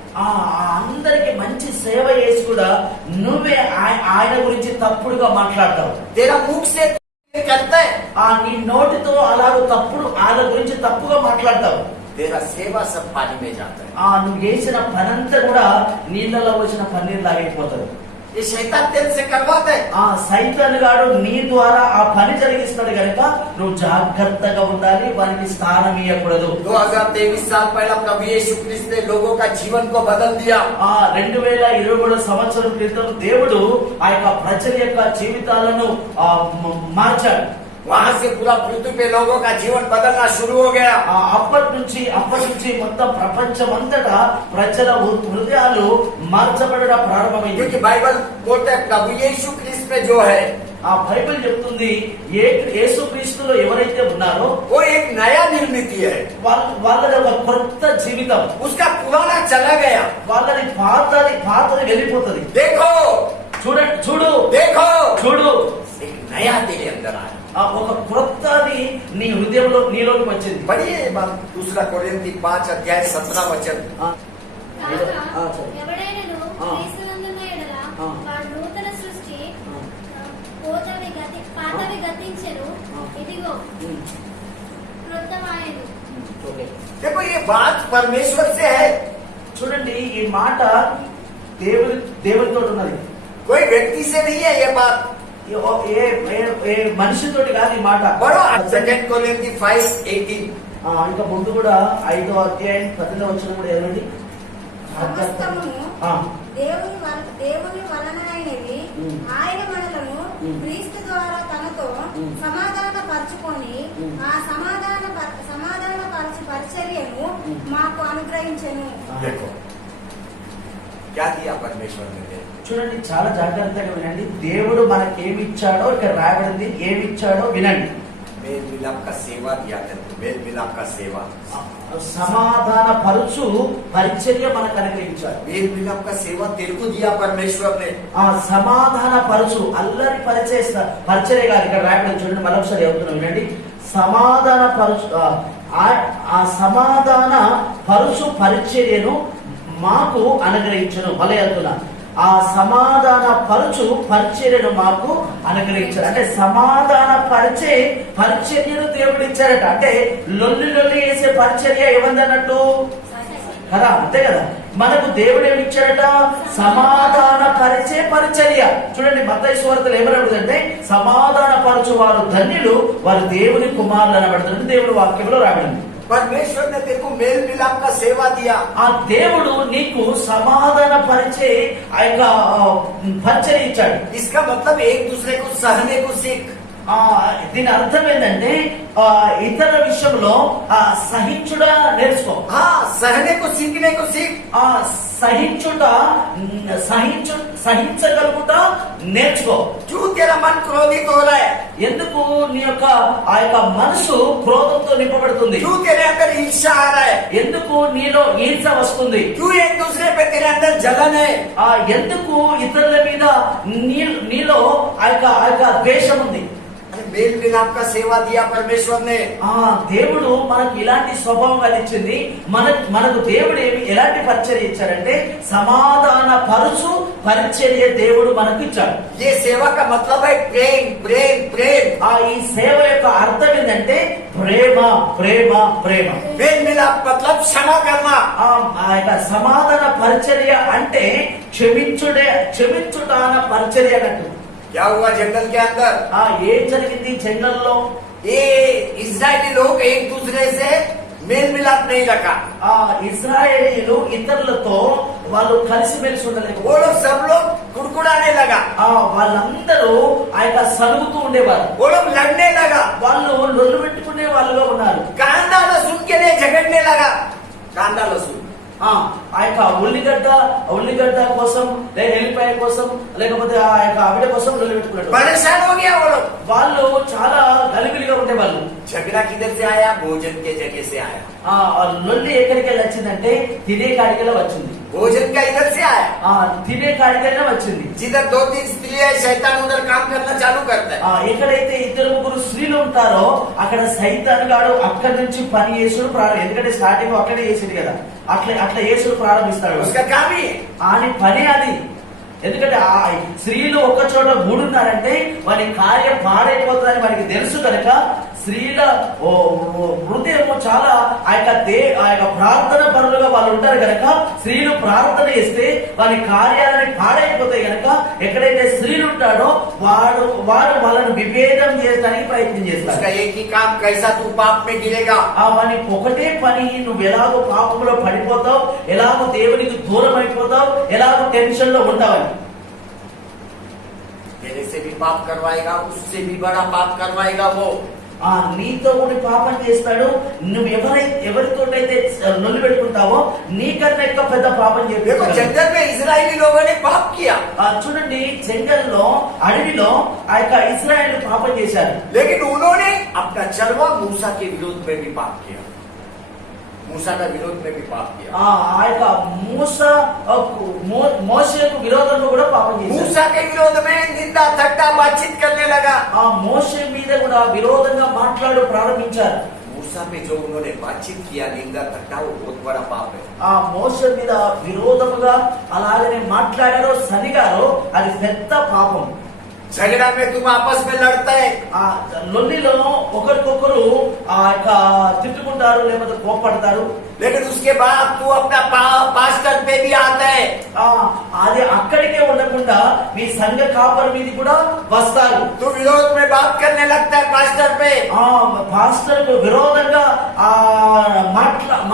అందరికి మంచి సేవ చేసి కూడా నువ్వే ఆయన గురించి తప్పుడుగా మాట్లాడతావు. तेरा मुख से करता है, నీ నోటితో అలాగ తప్పుడు ఆయన గురించి తప్పుగా మాట్లాడతావు. तेरा सेवा सब पानी में जाता है। నువ్వు చేసిన పనంతా కూడా నీళ్ళలో వచ్చిన పన్నీర్ లాగైపోతుంది. ये शैतान तेरे से करवाता है। సైతాన్ గాడు నీ ద్వారా ఆ పని జరిగిస్తున్నాడు కనుక నువ్వు జాగ్రత్తగా ఉండాలి, వానికి స్థానం ఇవ్వకూడదు. 2023 साल पहला प्रभु यीशु क्रिस्त ने लोगों का जीवन को बदल दिया। 2023 సంవత్సరం క్రితం దేవుడు ఆ యొక్క ప్రజల యొక్క జీవితాలను మార్చాడు. वहां से पूरा पृथ्वी पे लोगों का जीवन बदलना शुरू हो गया। అప్పటి నుంచి మొత్తం ప్రపంచం అంతటా ప్రజల హృదయాలు మార్చబడడం ప్రారంభమైంది. क्योंकि बाइबल बोलता है प्रभु यीशु क्रिस्त में जो है, బైబిల్ చెప్తుంది యేసుక్రీస్తులో ఎవరైతే ఉన్నారో वो एक नया निर्मित है। వాళ్ళది ఒక కొత్త జీవితం. उसका पुराना चला गया। వాళ్ళది పాతది వెళ్ళిపోతుంది. देखो చూడు देखो, చూడు एक नया तेरे अंदर आया। ఒక క్రొత్తది నీ హృదయంలో నీలోకి వచ్చింది. पढ़िए बात, दूसरा कोरिन्थी 5 अध्याय 17 वचन। కాగా ఎవడైనను క్రీస్తునందున్న ఎడల వాడు నూతన సృష్టి, పాతవి గతించెను, ఇదిగో క్రొత్తమాయెను. देखो ये बात परमेश्वर से है। చూడండి ఈ మాట దేవుడితో ఉన్నది, कोई व्यक्ति से नहीं है ये बात। ఏ మనిషితోటి కాదు ఈ మాట. पढ़ो 2 कोरिन्थी 5:18। ఇంకా ముందు కూడా 5వ అధ్యాయం 10వ వచనం కూడా ఏమండి? సమస్తమును దేవుని వలనైనవి, ఆయన మనలను క్రీస్తు ద్వారా తనతో సమాధాన పరచుకొని ఆ సమాధాన పరిచర్యను మాకు అనుగ్రహించెను. देखो क्या दिया परमेश्वर ने। చూడండి చాలా జాగ్రత్తగా వినండి. దేవుడు మనకేమి ఇచ్చాడో ఇక్కడ రాయబడింది, ఏమి ఇచ్చాడో వినండి. मेल मिलाप का सेवा दिया करते, मेल मिलाप का सेवा, సమాధాన పరుచు పరిచర్య మనకు అనుగ్రహించాడు. मेल मिलाप का सेवा तेरे को दिया परमेश्वर ने। సమాధాన పరుచు అల్లరి పరిచర్య కాదు ఇక్కడ రాయబడింది. చూడండి మరొకసారి చెబుతున్నాం వినండి. సమాధాన పరుచు సమాధాన పరుచు పరిచర్యను మాకు అనుగ్రహించను. భలే వెళ్తున్నా. సమాధాన పరుచు పరిచర్యను మాకు అనుగ్రహించారు. అంటే సమాధాన పరిచర్యను దేవుడు ఇచ్చారట. అంటే లొల్లి వేసే పరిచర్య ఏమందన్నట్టు కదా, అంతే కదా. మనకు దేవుడు ఏమి ఇచ్చాడట? సమాధాన పరిచర్య. చూడండి మత్తయి సువార్తలో ఏమనబడుతుందంటే సమాధాన పరచు వారు ధన్యులు, వారు దేవుని కుమారులు అనబడుతుంది. దేవుడు వాక్యంలో రాబడింది. परमेश्वर ने तेरे को मेल मिलाप का सेवा दिया। దేవుడు నీకు సమాధాన పరిచే ఆ యొక్క పరిచర్య ఇచ్చాడు. इसका मतलब एक दूसरे को सहने को सीख। దీని అర్థం ఏంటంటే ఇతర విషయంలో సహించుట నేర్చుకో. सहने को सीखने को सीख। సహించగలుగుట నేర్చుకో. क्यों तेरा मन क्रोधित हो रहा है? ఎందుకు నీ యొక్క ఆ యొక్క మనసు క్రోధంతో నింపబడుతుంది? क्यों तेरे अंदर ईर्ष्या आ रहा है? ఎందుకు నీలో ఈర్ష్య వస్తుంది? क्यों एक दूसरे पे तेरे अंदर जलन है? ఎందుకు ఇతరుల మీద నీలో ఆ యొక్క ద్వేషం ఉంది? मेल मिलाप का सेवा दिया परमेश्वर ने। దేవుడు మనకు ఇలాంటి స్వభావం కలిగించింది. మనకు దేవుడు ఎలాంటి పరిచర్య ఇచ్చాడంటే సమాధాన పరుచు పరిచర్య దేవుడు మనకు ఇచ్చాడు. ये सेवा का मतलब है प्रेम प्रेम प्रेम। ఈ సేవ యొక్క అర్థం ఏంటంటే ప్రేమ ప్రేమ ప్రేమ. मेल मिलाप मतलब क्षमा करना। ఆ యొక్క సమాధాన పరిచర్య అంటే క్షమించుట అన్న పరిచర్య అన్నట్టు. क्या हुआ जंगल के अंदर? ఏం జరిగింది జంగల్లో? ये इजरायली लोग एक दूसरे से मेल मिलाप नहीं रखा। ఇజ్రాయేలీలు ఇతరులతో వాళ్ళు కలిసిమెలిసి ఉండలేదు. वो लोग सब लोग कुड़कुड़ाने लगा। వాళ్ళందరూ ఆ యొక్క సలుగుతూ ఉండేవారు. वो लोग लड़ने लगा। వాళ్ళు లొల్లు పెట్టుకునే వాళ్ళుగా ఉన్నారు. कांदा लहसुन के लिए झगड़ने लगा। कांदा लहसुन ఆ యొక్క ఉల్లిగడ్డ కోసం లేదా ఎల్లిపాయ కోసం లేకపోతే ఆ యొక్క ఆవిడ కోసం లొల్లు పెట్టుకున్నారు. परेशान हो गया वो लोग। వాళ్ళు చాలా గలిబిలిగా ఉండేవాళ్ళు. झगड़ा किधर से आया? भोजन के जगह से आया। ఆ లొల్లి ఎక్కడికి వెళ్ళి వచ్చిందంటే తినే కాడికెళ్ళి వచ్చింది. भोजन का इधर से आया। తినే కాడికెళ్ళి వచ్చింది. जिधर 2-3 स्त्री है, शैतान उधर काम करना चालू करता है। ఎక్కడైతే ఇద్దరు ముగ్గురు స్త్రీలు ఉంటారో అక్కడ సైతాన్ గాడు అక్కడి నుంచి పని చేసుడు ప్రారంభం. ఎందుకంటే స్టార్టింగ్ అక్కడే చేసింది కదా, అట్లా చేసుడు ప్రారంభిస్తాడు. उसका काम ही है। అని పని అది. ఎందుకంటే ఆ స్త్రీలు ఒక చోట మూడున్నారంటే వారి కార్యం పాడైపోతుందని వారికి తెలుసు కనుక స్త్రీల హృదయం చాలా ఆ యొక్క ప్రార్థన పరులుగా వాళ్ళు ఉంటారు కనుక స్త్రీలు ప్రార్థన చేస్తే వారి కార్యాలని పాడైపోతాయి కనుక ఎక్కడైతే స్త్రీలు ఉంటాడో వారు వాళ్ళను విభేదం చేయడానికి ప్రయత్నం చేస్తారు. వాని ఒకటే పని, నువ్వు ఎలాగో పాపంలో పడిపోతావు, ఎలాగో దేవునికి దూరం అయిపోతావు, ఎలాగో టెన్షన్ లో ఉంటావని. मेरे से भी पाप करवाएगा, उससे भी बड़ा पाप करवाएगा वो। నీతో కూడా పాపం చేస్తాడు. నువ్వు ఎవరితోటైతే నొల్లి పెట్టుకుంటావో నీకన్నా ఎక్కువ పెద్ద పాపం చేస్తాడు. जंगल में इजरायली लोगों ने पाप किया. చూడండి, జంగల్లో అడవిలో ఆ యొక్క ఇశ్రాయేలు పాపం చేశారు. लेकिन उन्होंने अपना चरवा मूसा के विरोध में भी पाप किया। मूसा का विरोध में भी पाप किया. ఆ యొక్క మోషేకు విరోధంలో కూడా పాపం చేశారు. मूसा के विरोध में निंदा थट्टा बातचीत करने लगा. ఆ మోషే మీద కూడా విరోధంగా మాట్లాడు ప్రారంభించారు. मूसा पे जो उन्होंने बातचीत किया, निंदा थट्टा, वो बहुत बड़ा पाप है. ఆ మోషే మీద విరోధముగా అలాగనే మాట్లాడారో సనిగారో అది పెద్ద పాపం. झगड़ा में तुम आपस में लड़ता है. ఆ లొల్లిలో ఒకరికొకరు ఆ యొక్క తిట్టుకుంటారు, లేకపోతే కోపడతారు. लेकिन उसके बाद तू अपना पास्टर पे भी आता है. అది అక్కడికే ఉండకుండా మీ సంఘ కాపరి మీద కూడా వస్తారు. तू विरोध में बात करने लगता है पास्टर पे. పాస్టర్ కు విరోధంగా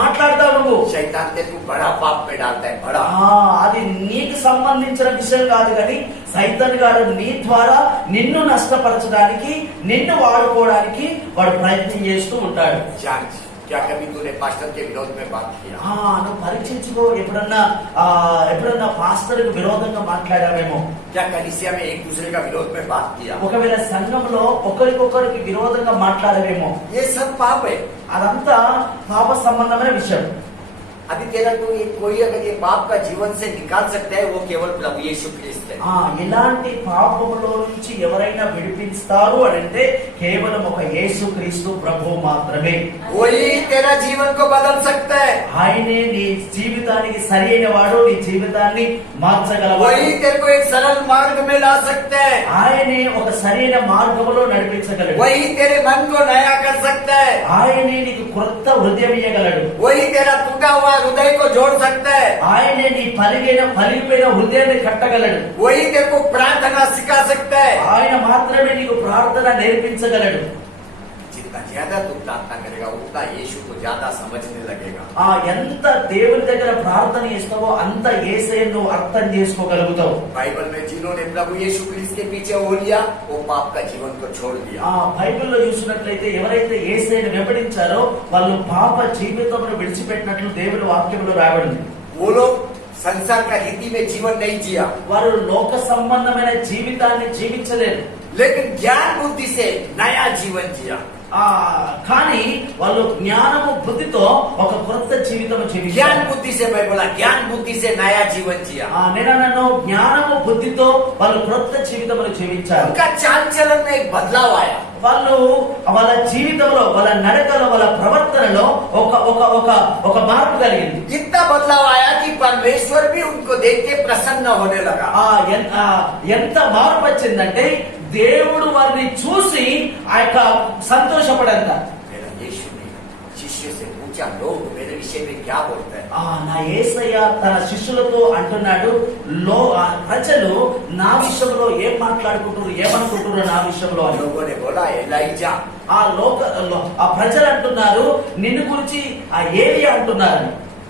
మాట్లాడతావు నువ్వు. शैतान तेरे को बड़ा पाप में डालता है, बड़ा. అది నీకు సంబంధించిన విషయం కాదు కానీ సైతాన్ గారు నీ ద్వారా నిన్ను నష్టపరచడానికి, నిన్ను వాడుకోవడానికి వాడు ప్రయత్నం చేస్తూ ఉంటాడు. क्या कभी तूने पास्टर के विरोध में बात किया? నువ్వు పరీక్షించుకో, ఎప్పుడన్నా పాస్టర్ కు విరోధంగా మాట్లాడావేమో. क्या कलीसिया में एक दूसरे का विरोध में बात किया? ఒకవేళ సంఘంలో ఒకరికొకరికి విరోధంగా మాట్లాడవేమో. ये सब पाप है. అదంతా పాప సంబంధమైన విషయం. अभी तेरा कोई अगर ये पाप का जीवन से निकाल सकता है, वो केवल प्रभु यीशु क्रिस्त है. ఇలాంటి పాపములో నుంచి ఎవరైనా విడిపిస్తారు అంటే కేవలం ఒక యేసు క్రీస్తు ప్రభు మాత్రమే. वही तेरा जीवन को बदल सकता है. ఆయనే నీ జీవితానికి సరైన వాడు, నీ జీవితాన్ని మార్చగలవాడు. वही तेरे को एक सरल मार्ग में ला सकता है. ఆయనే ఒక సరైన మార్గములో నడిపించగలడు. वही तेरे मन को नया कर सकता है. ఆయనే నీకు కొత్త హృదయం ఇయ్యగలడు. वही तेरा टूटा हुआ हृदय को जोड़ सकता है. ఆయనే నీ పలిగిపోయిన హృదయాన్ని కట్టగలడు. वही तेरे को प्रार्थना सिखा सकता है. ఆయన మాత్రమే నీకు ప్రార్థన నేర్పించగలడు. जितना ज्यादा तू प्रार्थना करेगा, उतना यीशु को ज्यादा समझने लगेगा. ఎంత దేవుని దగ్గర ప్రార్థన చేస్తావో అంత యేసయ్యను నువ్వు అర్థం చేసుకోగలుగుతావు. बाइबल में जिन्होंने प्रभु यीशु क्रिस्त के पीछे हो लिया, वो पाप का जीवन को छोड़ दिया. బైబిల్లో చూసినట్లయితే ఎవరైతే యేసయ్యను వెంబడించారో వాళ్ళు పాప జీవితంలో విడిచిపెట్టినట్లు దేవుని వాక్యంలో రాయబడింది. वो लोग संसार का रीति में जीवन नहीं जिया, వారు లోక సంబంధమైన జీవితాన్ని జీవించలేరు. लेकिन ज्ञान बुद्धि से नया जीवन जिया. కానీ వాళ్ళు జ్ఞానము బుద్ధితో ఒక కొత్త జీవితం జీవించారు. ज्ञान बुद्धि से, मैं बोला ज्ञान बुद्धि से नया जीवन जिया. నేను జ్ఞానము బుద్ధితో వాళ్ళు కొత్త జీవితములు జీవించారు. उनका चाल चलन में एक बदलाव आया. వాళ్ళు వాళ్ళ జీవితంలో, వాళ్ళ నడకలో, వాళ్ళ ప్రవర్తనలో ఒక మార్పు కలిగింది. इतना बदलाव आया कि परमेश्वर भी उनको देख के प्रसन्न होने लगा. ఎంత మార్పు వచ్చిందంటే దేవుడు వారిని చూసి ఆ యొక్క సంతోషపడంత. यीशु ने शिष्य से पूछा, लोग मेरे विषय में क्या बोलते हैं? నా యేసయ్య తన శిష్యులతో అంటున్నాడు, ప్రజలు నా విషయంలో ఏం మాట్లాడుకుంటున్నారు, ఏమనుకుంటున్నారు నా విషయంలో అని. लोगों ने बोला एलाइजा. ఆ ప్రజలు అంటున్నారు నిన్ను గురించి ఆ ఏలియా అంటున్నారు.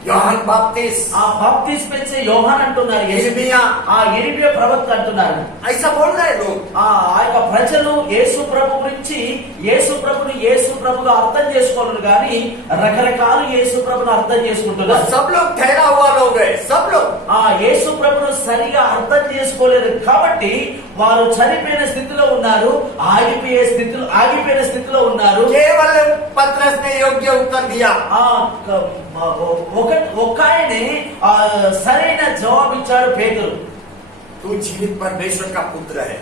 యోహాన్ బాప్టిస్ట్, ఆ బాప్తిస్మ ఇచ్చే యోహాన్ అంటున్నారు, यिर्मयाह, ఆ యెరెమీయా ప్రవక్త అంటున్నారు. ऐसा बोल रहे हैं लोग। ఆ యొక్క ప్రజలు యేసు ప్రభు గురించి యేసు ప్రభుని యేసు ప్రభుగా అర్థం చేసుకోవాలి కానీ రకరకాల యేసు ప్రభుని అర్థం वो చేసుకుంటున్నారు. सब लोग ठहरा हुआ लोग है, सब लोग। ఆ యేసు ప్రభును సరిగా అర్థం చేసుకోలేదు కాబట్టి వారు చనిపోయిన స్థితిలో ఉన్నారు, ఆగిపోయిన స్థితిలో ఉన్నారు. केवल पतरस ने योग्य उत्तर दिया। ఆ ఒక ఆయనే సరైన జవాబు ఇచ్చాడు, పేతురు. तू जीवित परमेश्वर का पुत्र है,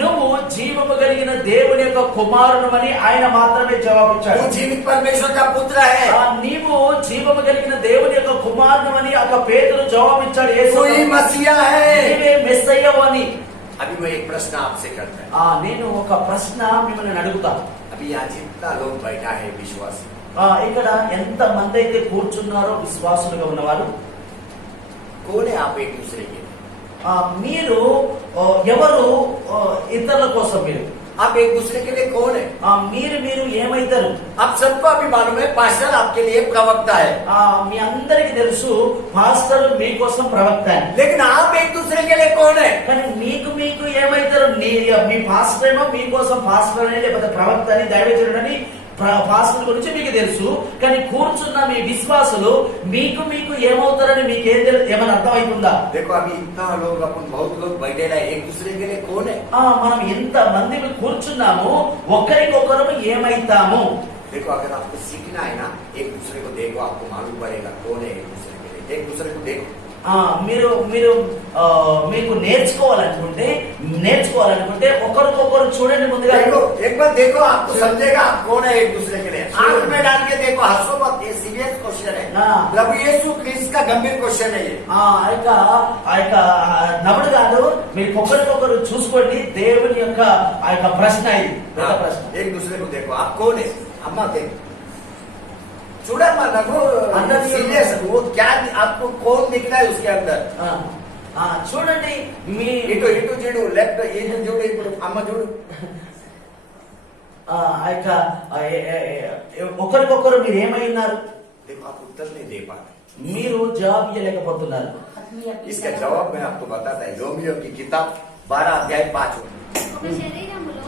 నువ్వు జీవము కలిగిన దేవుని యొక్క కుమారుడమని ఆయన మాత్రమే జవాబిచ్చాడు. तू जीवित परमेश्वर का पुत्र है, నీవు జీవము కలిగిన దేవుని యొక్క కుమారుడమని ఒక పేతురు జవాబిచ్చాడు. యేసు तू ही मसीहा है। నీవే మెస్సయ్యవు అని. अभी मैं एक प्रश्न आपसे करता है। నేను ఒక ప్రశ్న మిమ్మల్ని అడుగుతా. अभी यहाँ जितना लोग बैठा है विश्वासी, ఇక్కడ ఎంత మంది అయితే కూర్చున్నారో విశ్వాసులుగా ఉన్నవారు, कौन है आप एक दूसरे के? మీరు ఎవరు ఇతరుల కోసం మీరు आप एक दूसरे के लिए कौन है? మీరు ఏమైతారు? आप सबको अभी मालूम है पास्टर आपके लिए प्रवक्ता है, మీ అందరికి తెలుసు పాస్టర్ మీకోసం ప్రవక్త అని. लेकिन आप एक दूसरे के लिए कौन है? కానీ మీకు ఏమైతారు? మీ పాస్టర్ ఏమో మీకోసం పాస్టర్ అని, లేకపోతే ప్రవక్త అని, దైవజనుడు అని పాస్టర్ గురించి మీకు తెలుసు. కానీ కూర్చున్న మీ విశ్వాసులు మీకు ఏమవుతారని మీకేం తెలుసు? ఏమైనా అర్థమవుతుందా? देखो अभी इतना लोग अपन बहुत लोग बैठे रहे, एक दूसरे के लिए कौन है? మనం ఎంత మంది కూర్చున్నాము, ఒకరికొకరు ఏమైతాము? देखो अगर आपको सीखना है ना, एक दूसरे को देखो, आपको मालूम पड़ेगा कौन है एक दूसरे के लिए। एक दूसरे को देखो। మీరు మీకు నేర్చుకోవాలనుకుంటే ఒకరికొకరు చూడండి ముందుగా. देखो एक बार देखो, आपको समझेगा आप कौन है एक दूसरे के लिए। आंख में डाल के देखो, हंसो मत, ये सीरियस क्वेश्चन है। प्रभु यीशु क्रिस्ट का गंभीर क्वेश्चन है ये। ఆ యొక్క నవ్వుడు కాదు, మీరు ఒకరికొకరు చూసుకోండి. దేవుని యొక్క ఆ యొక్క ప్రశ్న ఇది, పెద్ద ప్రశ్న. एक दूसरे को देखो, आप कौन है? अम्मा देखो, चूड़ा मारना को अंदर सीरियस, वो क्या आपको कौन दिख रहा है उसके अंदर? చూడండి మీ ఇటు చూడు, లెఫ్ట్ ఇటు చూడు, ఇప్పుడు అమ్మ చూడు. ఆ యొక్క ఒకరికొకరు మీరు ఏమై ఉన్నారు? देखो आप उत्तर नहीं दे पाते, మీరు జవాబు ఇవ్వలేకపోతున్నారు. इसका जवाब मैं आपको बताता है। रोमियो की किताब 12 अध्याय 5। ఒక శరీరములో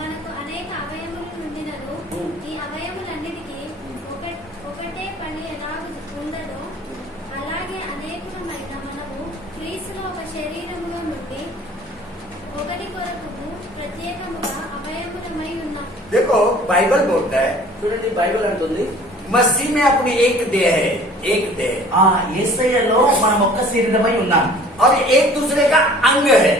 మనకు అనేక అవయములు నుండినను ఈ అవయములన్నిటికీ ఒకటే పని ఎలాగ ఉండదో అలాగే అనేకులమైన మనము క్రీస్తులో ఒక శరీరములో నుండి ఒకరి కొరకు ప్రత్యేకముగా అవయములమై ఉన్నాం. देखो बाइबल बोलता है, చూడండి బైబిల్ అంటుంది, मसीह में अपनी एक देह है, एक देह, యేసయ్యలో మనం ఒక్క శరీరమై ఉన్నాం. और एक दूसरे का अंग है।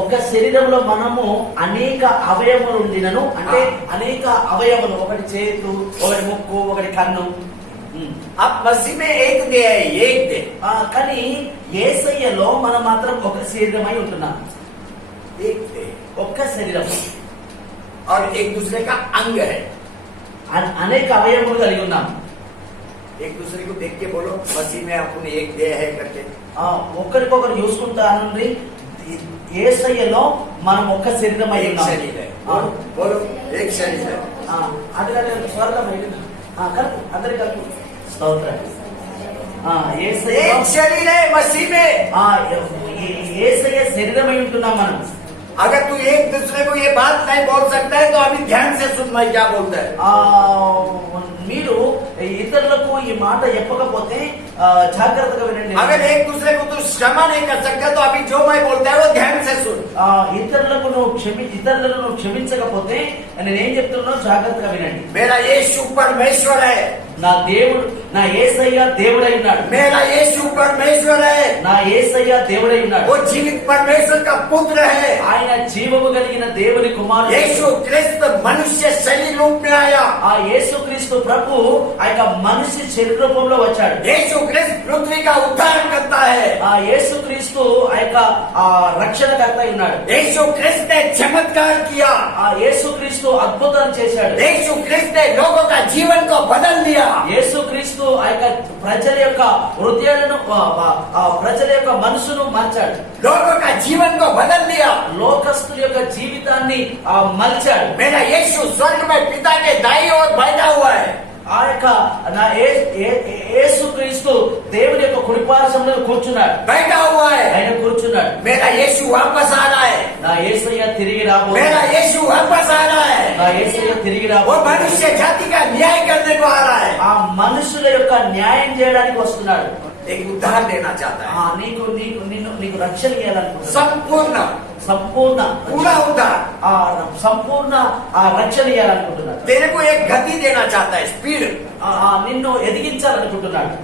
ఒక శరీరంలో మనము అనేక అవయములు ఉండినను, అంటే అనేక అవయములు, ఒకటి చేతు, ఒకటి ముక్కు, ఒకటి కన్ను. आप मसीह में एक देह है, एक देह, కానీ యేసయ్యలో మనం మాత్రం ఒక శరీరమై ఉంటున్నాం. एक देह, ఒక్క శరీరం, और एक दूसरे का अंग है। అనేక అవయములు కలిగి ఉన్నాం. एक दूसरे को देख के बोलो, मसीह में अपनी एक देह है करके। ఒకరికొకరు చూసుకుంటానండి, యేసయ్యలో మనం ఒక్క శరీరమై एक ఉన్నాం. शरीर है, बोलो एक शरीर है। అందుకని స్వర్గమై కలుపు, అందరి కలుపు. స్తోత్రం. యేసయ్య एक शरीर है मसीह में। యేసయ్య శరీరమై ఉంటున్నాం మనం. अगर तू एक दूसरे को ये बात नहीं बोल सकता है तो अभी ध्यान से सुन मैं क्या बोलता है। మీరు ఇతరులకు ఈ మాట చెప్పకపోతే జాగ్రత్తగా వినండి. अगर एक दूसरे को तू क्षमा नहीं कर सकता तो अभी जो मैं बोलता है वो ध्यान से सुन। ఇతరులను నువ్వు క్షమించకపోతే నేనేం చెప్తున్నానో జాగ్రత్తగా వినండి. मेरा यीशु परमेश्वर है, నా దేవుడు, నా యేసయ్య దేవుడై ఉన్నాడు. मेरा यीशु परमेश्वर है, నా యేసయ్య దేవుడై ఉన్నాడు. वो जीवित परमेश्वर का पुत्र है। ఆయన జీవము కలిగిన దేవుని కుమారుడు. यीशु क्रिस्त मनुष्य शरीर रूप में आया। ఆ యేసుక్రీస్తు ప్రభు ఆ యొక్క మనిషి శరీర రూపంలో వచ్చాడు. यीशु क्रिस्त पृथ्वी का उद्धार करता है। ఆ యేసుక్రీస్తు ఆ యొక్క రక్షణకర్త అయి ఉన్నాడు. यीशु क्रिस्त ने चमत्कार किया। ఆ యేసుక్రీస్తు అద్భుతాలు చేశాడు. यीशु क्रिस्त ने लोगों का जीवन को बदल दिया। యేసుక్రీస్తు ఆ యొక్క ప్రజల యొక్క హృదయాలను, ప్రజల యొక్క మనసును మార్చాడు. लोगों का जीवन को बदल दिया। లోకస్తుల యొక్క జీవితాన్ని మలిచాడు. मेरा यीशु स्वर्ग में पिता के दाईं ओर बैठा हुआ है। ఆ యొక్క యేసుక్రీస్తు దేవుని యొక్క కుడిపార్శ్వంలో కూర్చున్నాడు, बैठा हुआ है। ఆయన కూర్చున్నాడు. मेरा यीशु वापस आ रहा है, నా యేసయ్య తిరిగి मेरा రాబోతున్నాడు, यीशु वापस आ रहा నా है। యేసయ్య తిరిగి वो రాబోతున్నాడు. मनुष्य जाति का न्याय करने को आ रहा है, ఆ మనుషుల యొక్క న్యాయం చేయడానికి వస్తున్నాడు. एक उद्धार देना चाहता ఆ है, నీకు రక్షణ ఇవ్వాలనుకుంటున్నాడు. संपूर्ण సంపూర్ణ पूरा उद्धार। ఆ సంపూర్ణ ఆ రక్షణ ఇవ్వాలనుకుంటున్నాడు. तेरे को एक गति देना चाहता है, स्पीड। నిన్ను ఎదిగించాలనుకుంటున్నాడు.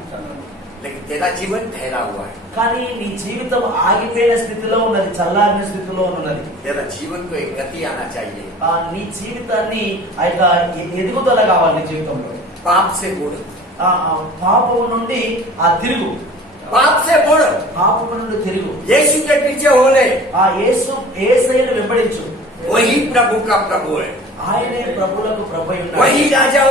लेकिन तेरा जीवन ठहरा हुआ है, కానీ నీ జీవితం ఆగిపోయిన స్థితిలో ఉన్నది, చల్లారిన స్థితిలో ఉన్నది. तेरा जीवन को एक गति आना चाहिए। నీ జీవితాన్ని ఆ యొక్క ఎదుగుదల కావాలి నీ జీవితంలో. पाप से मुड़, పాపం నుండి ఆ తిరుగు, पाप से मुड़, పాపం నుండి తిరుగు. यीशु के पीछे हो ले। ఆ యేసయ్యను వెంబడించు. वही प्रभु का प्रभु है, ఆయనే ప్రభులకు ప్రభు అయి ఉన్నాడు. वही राजा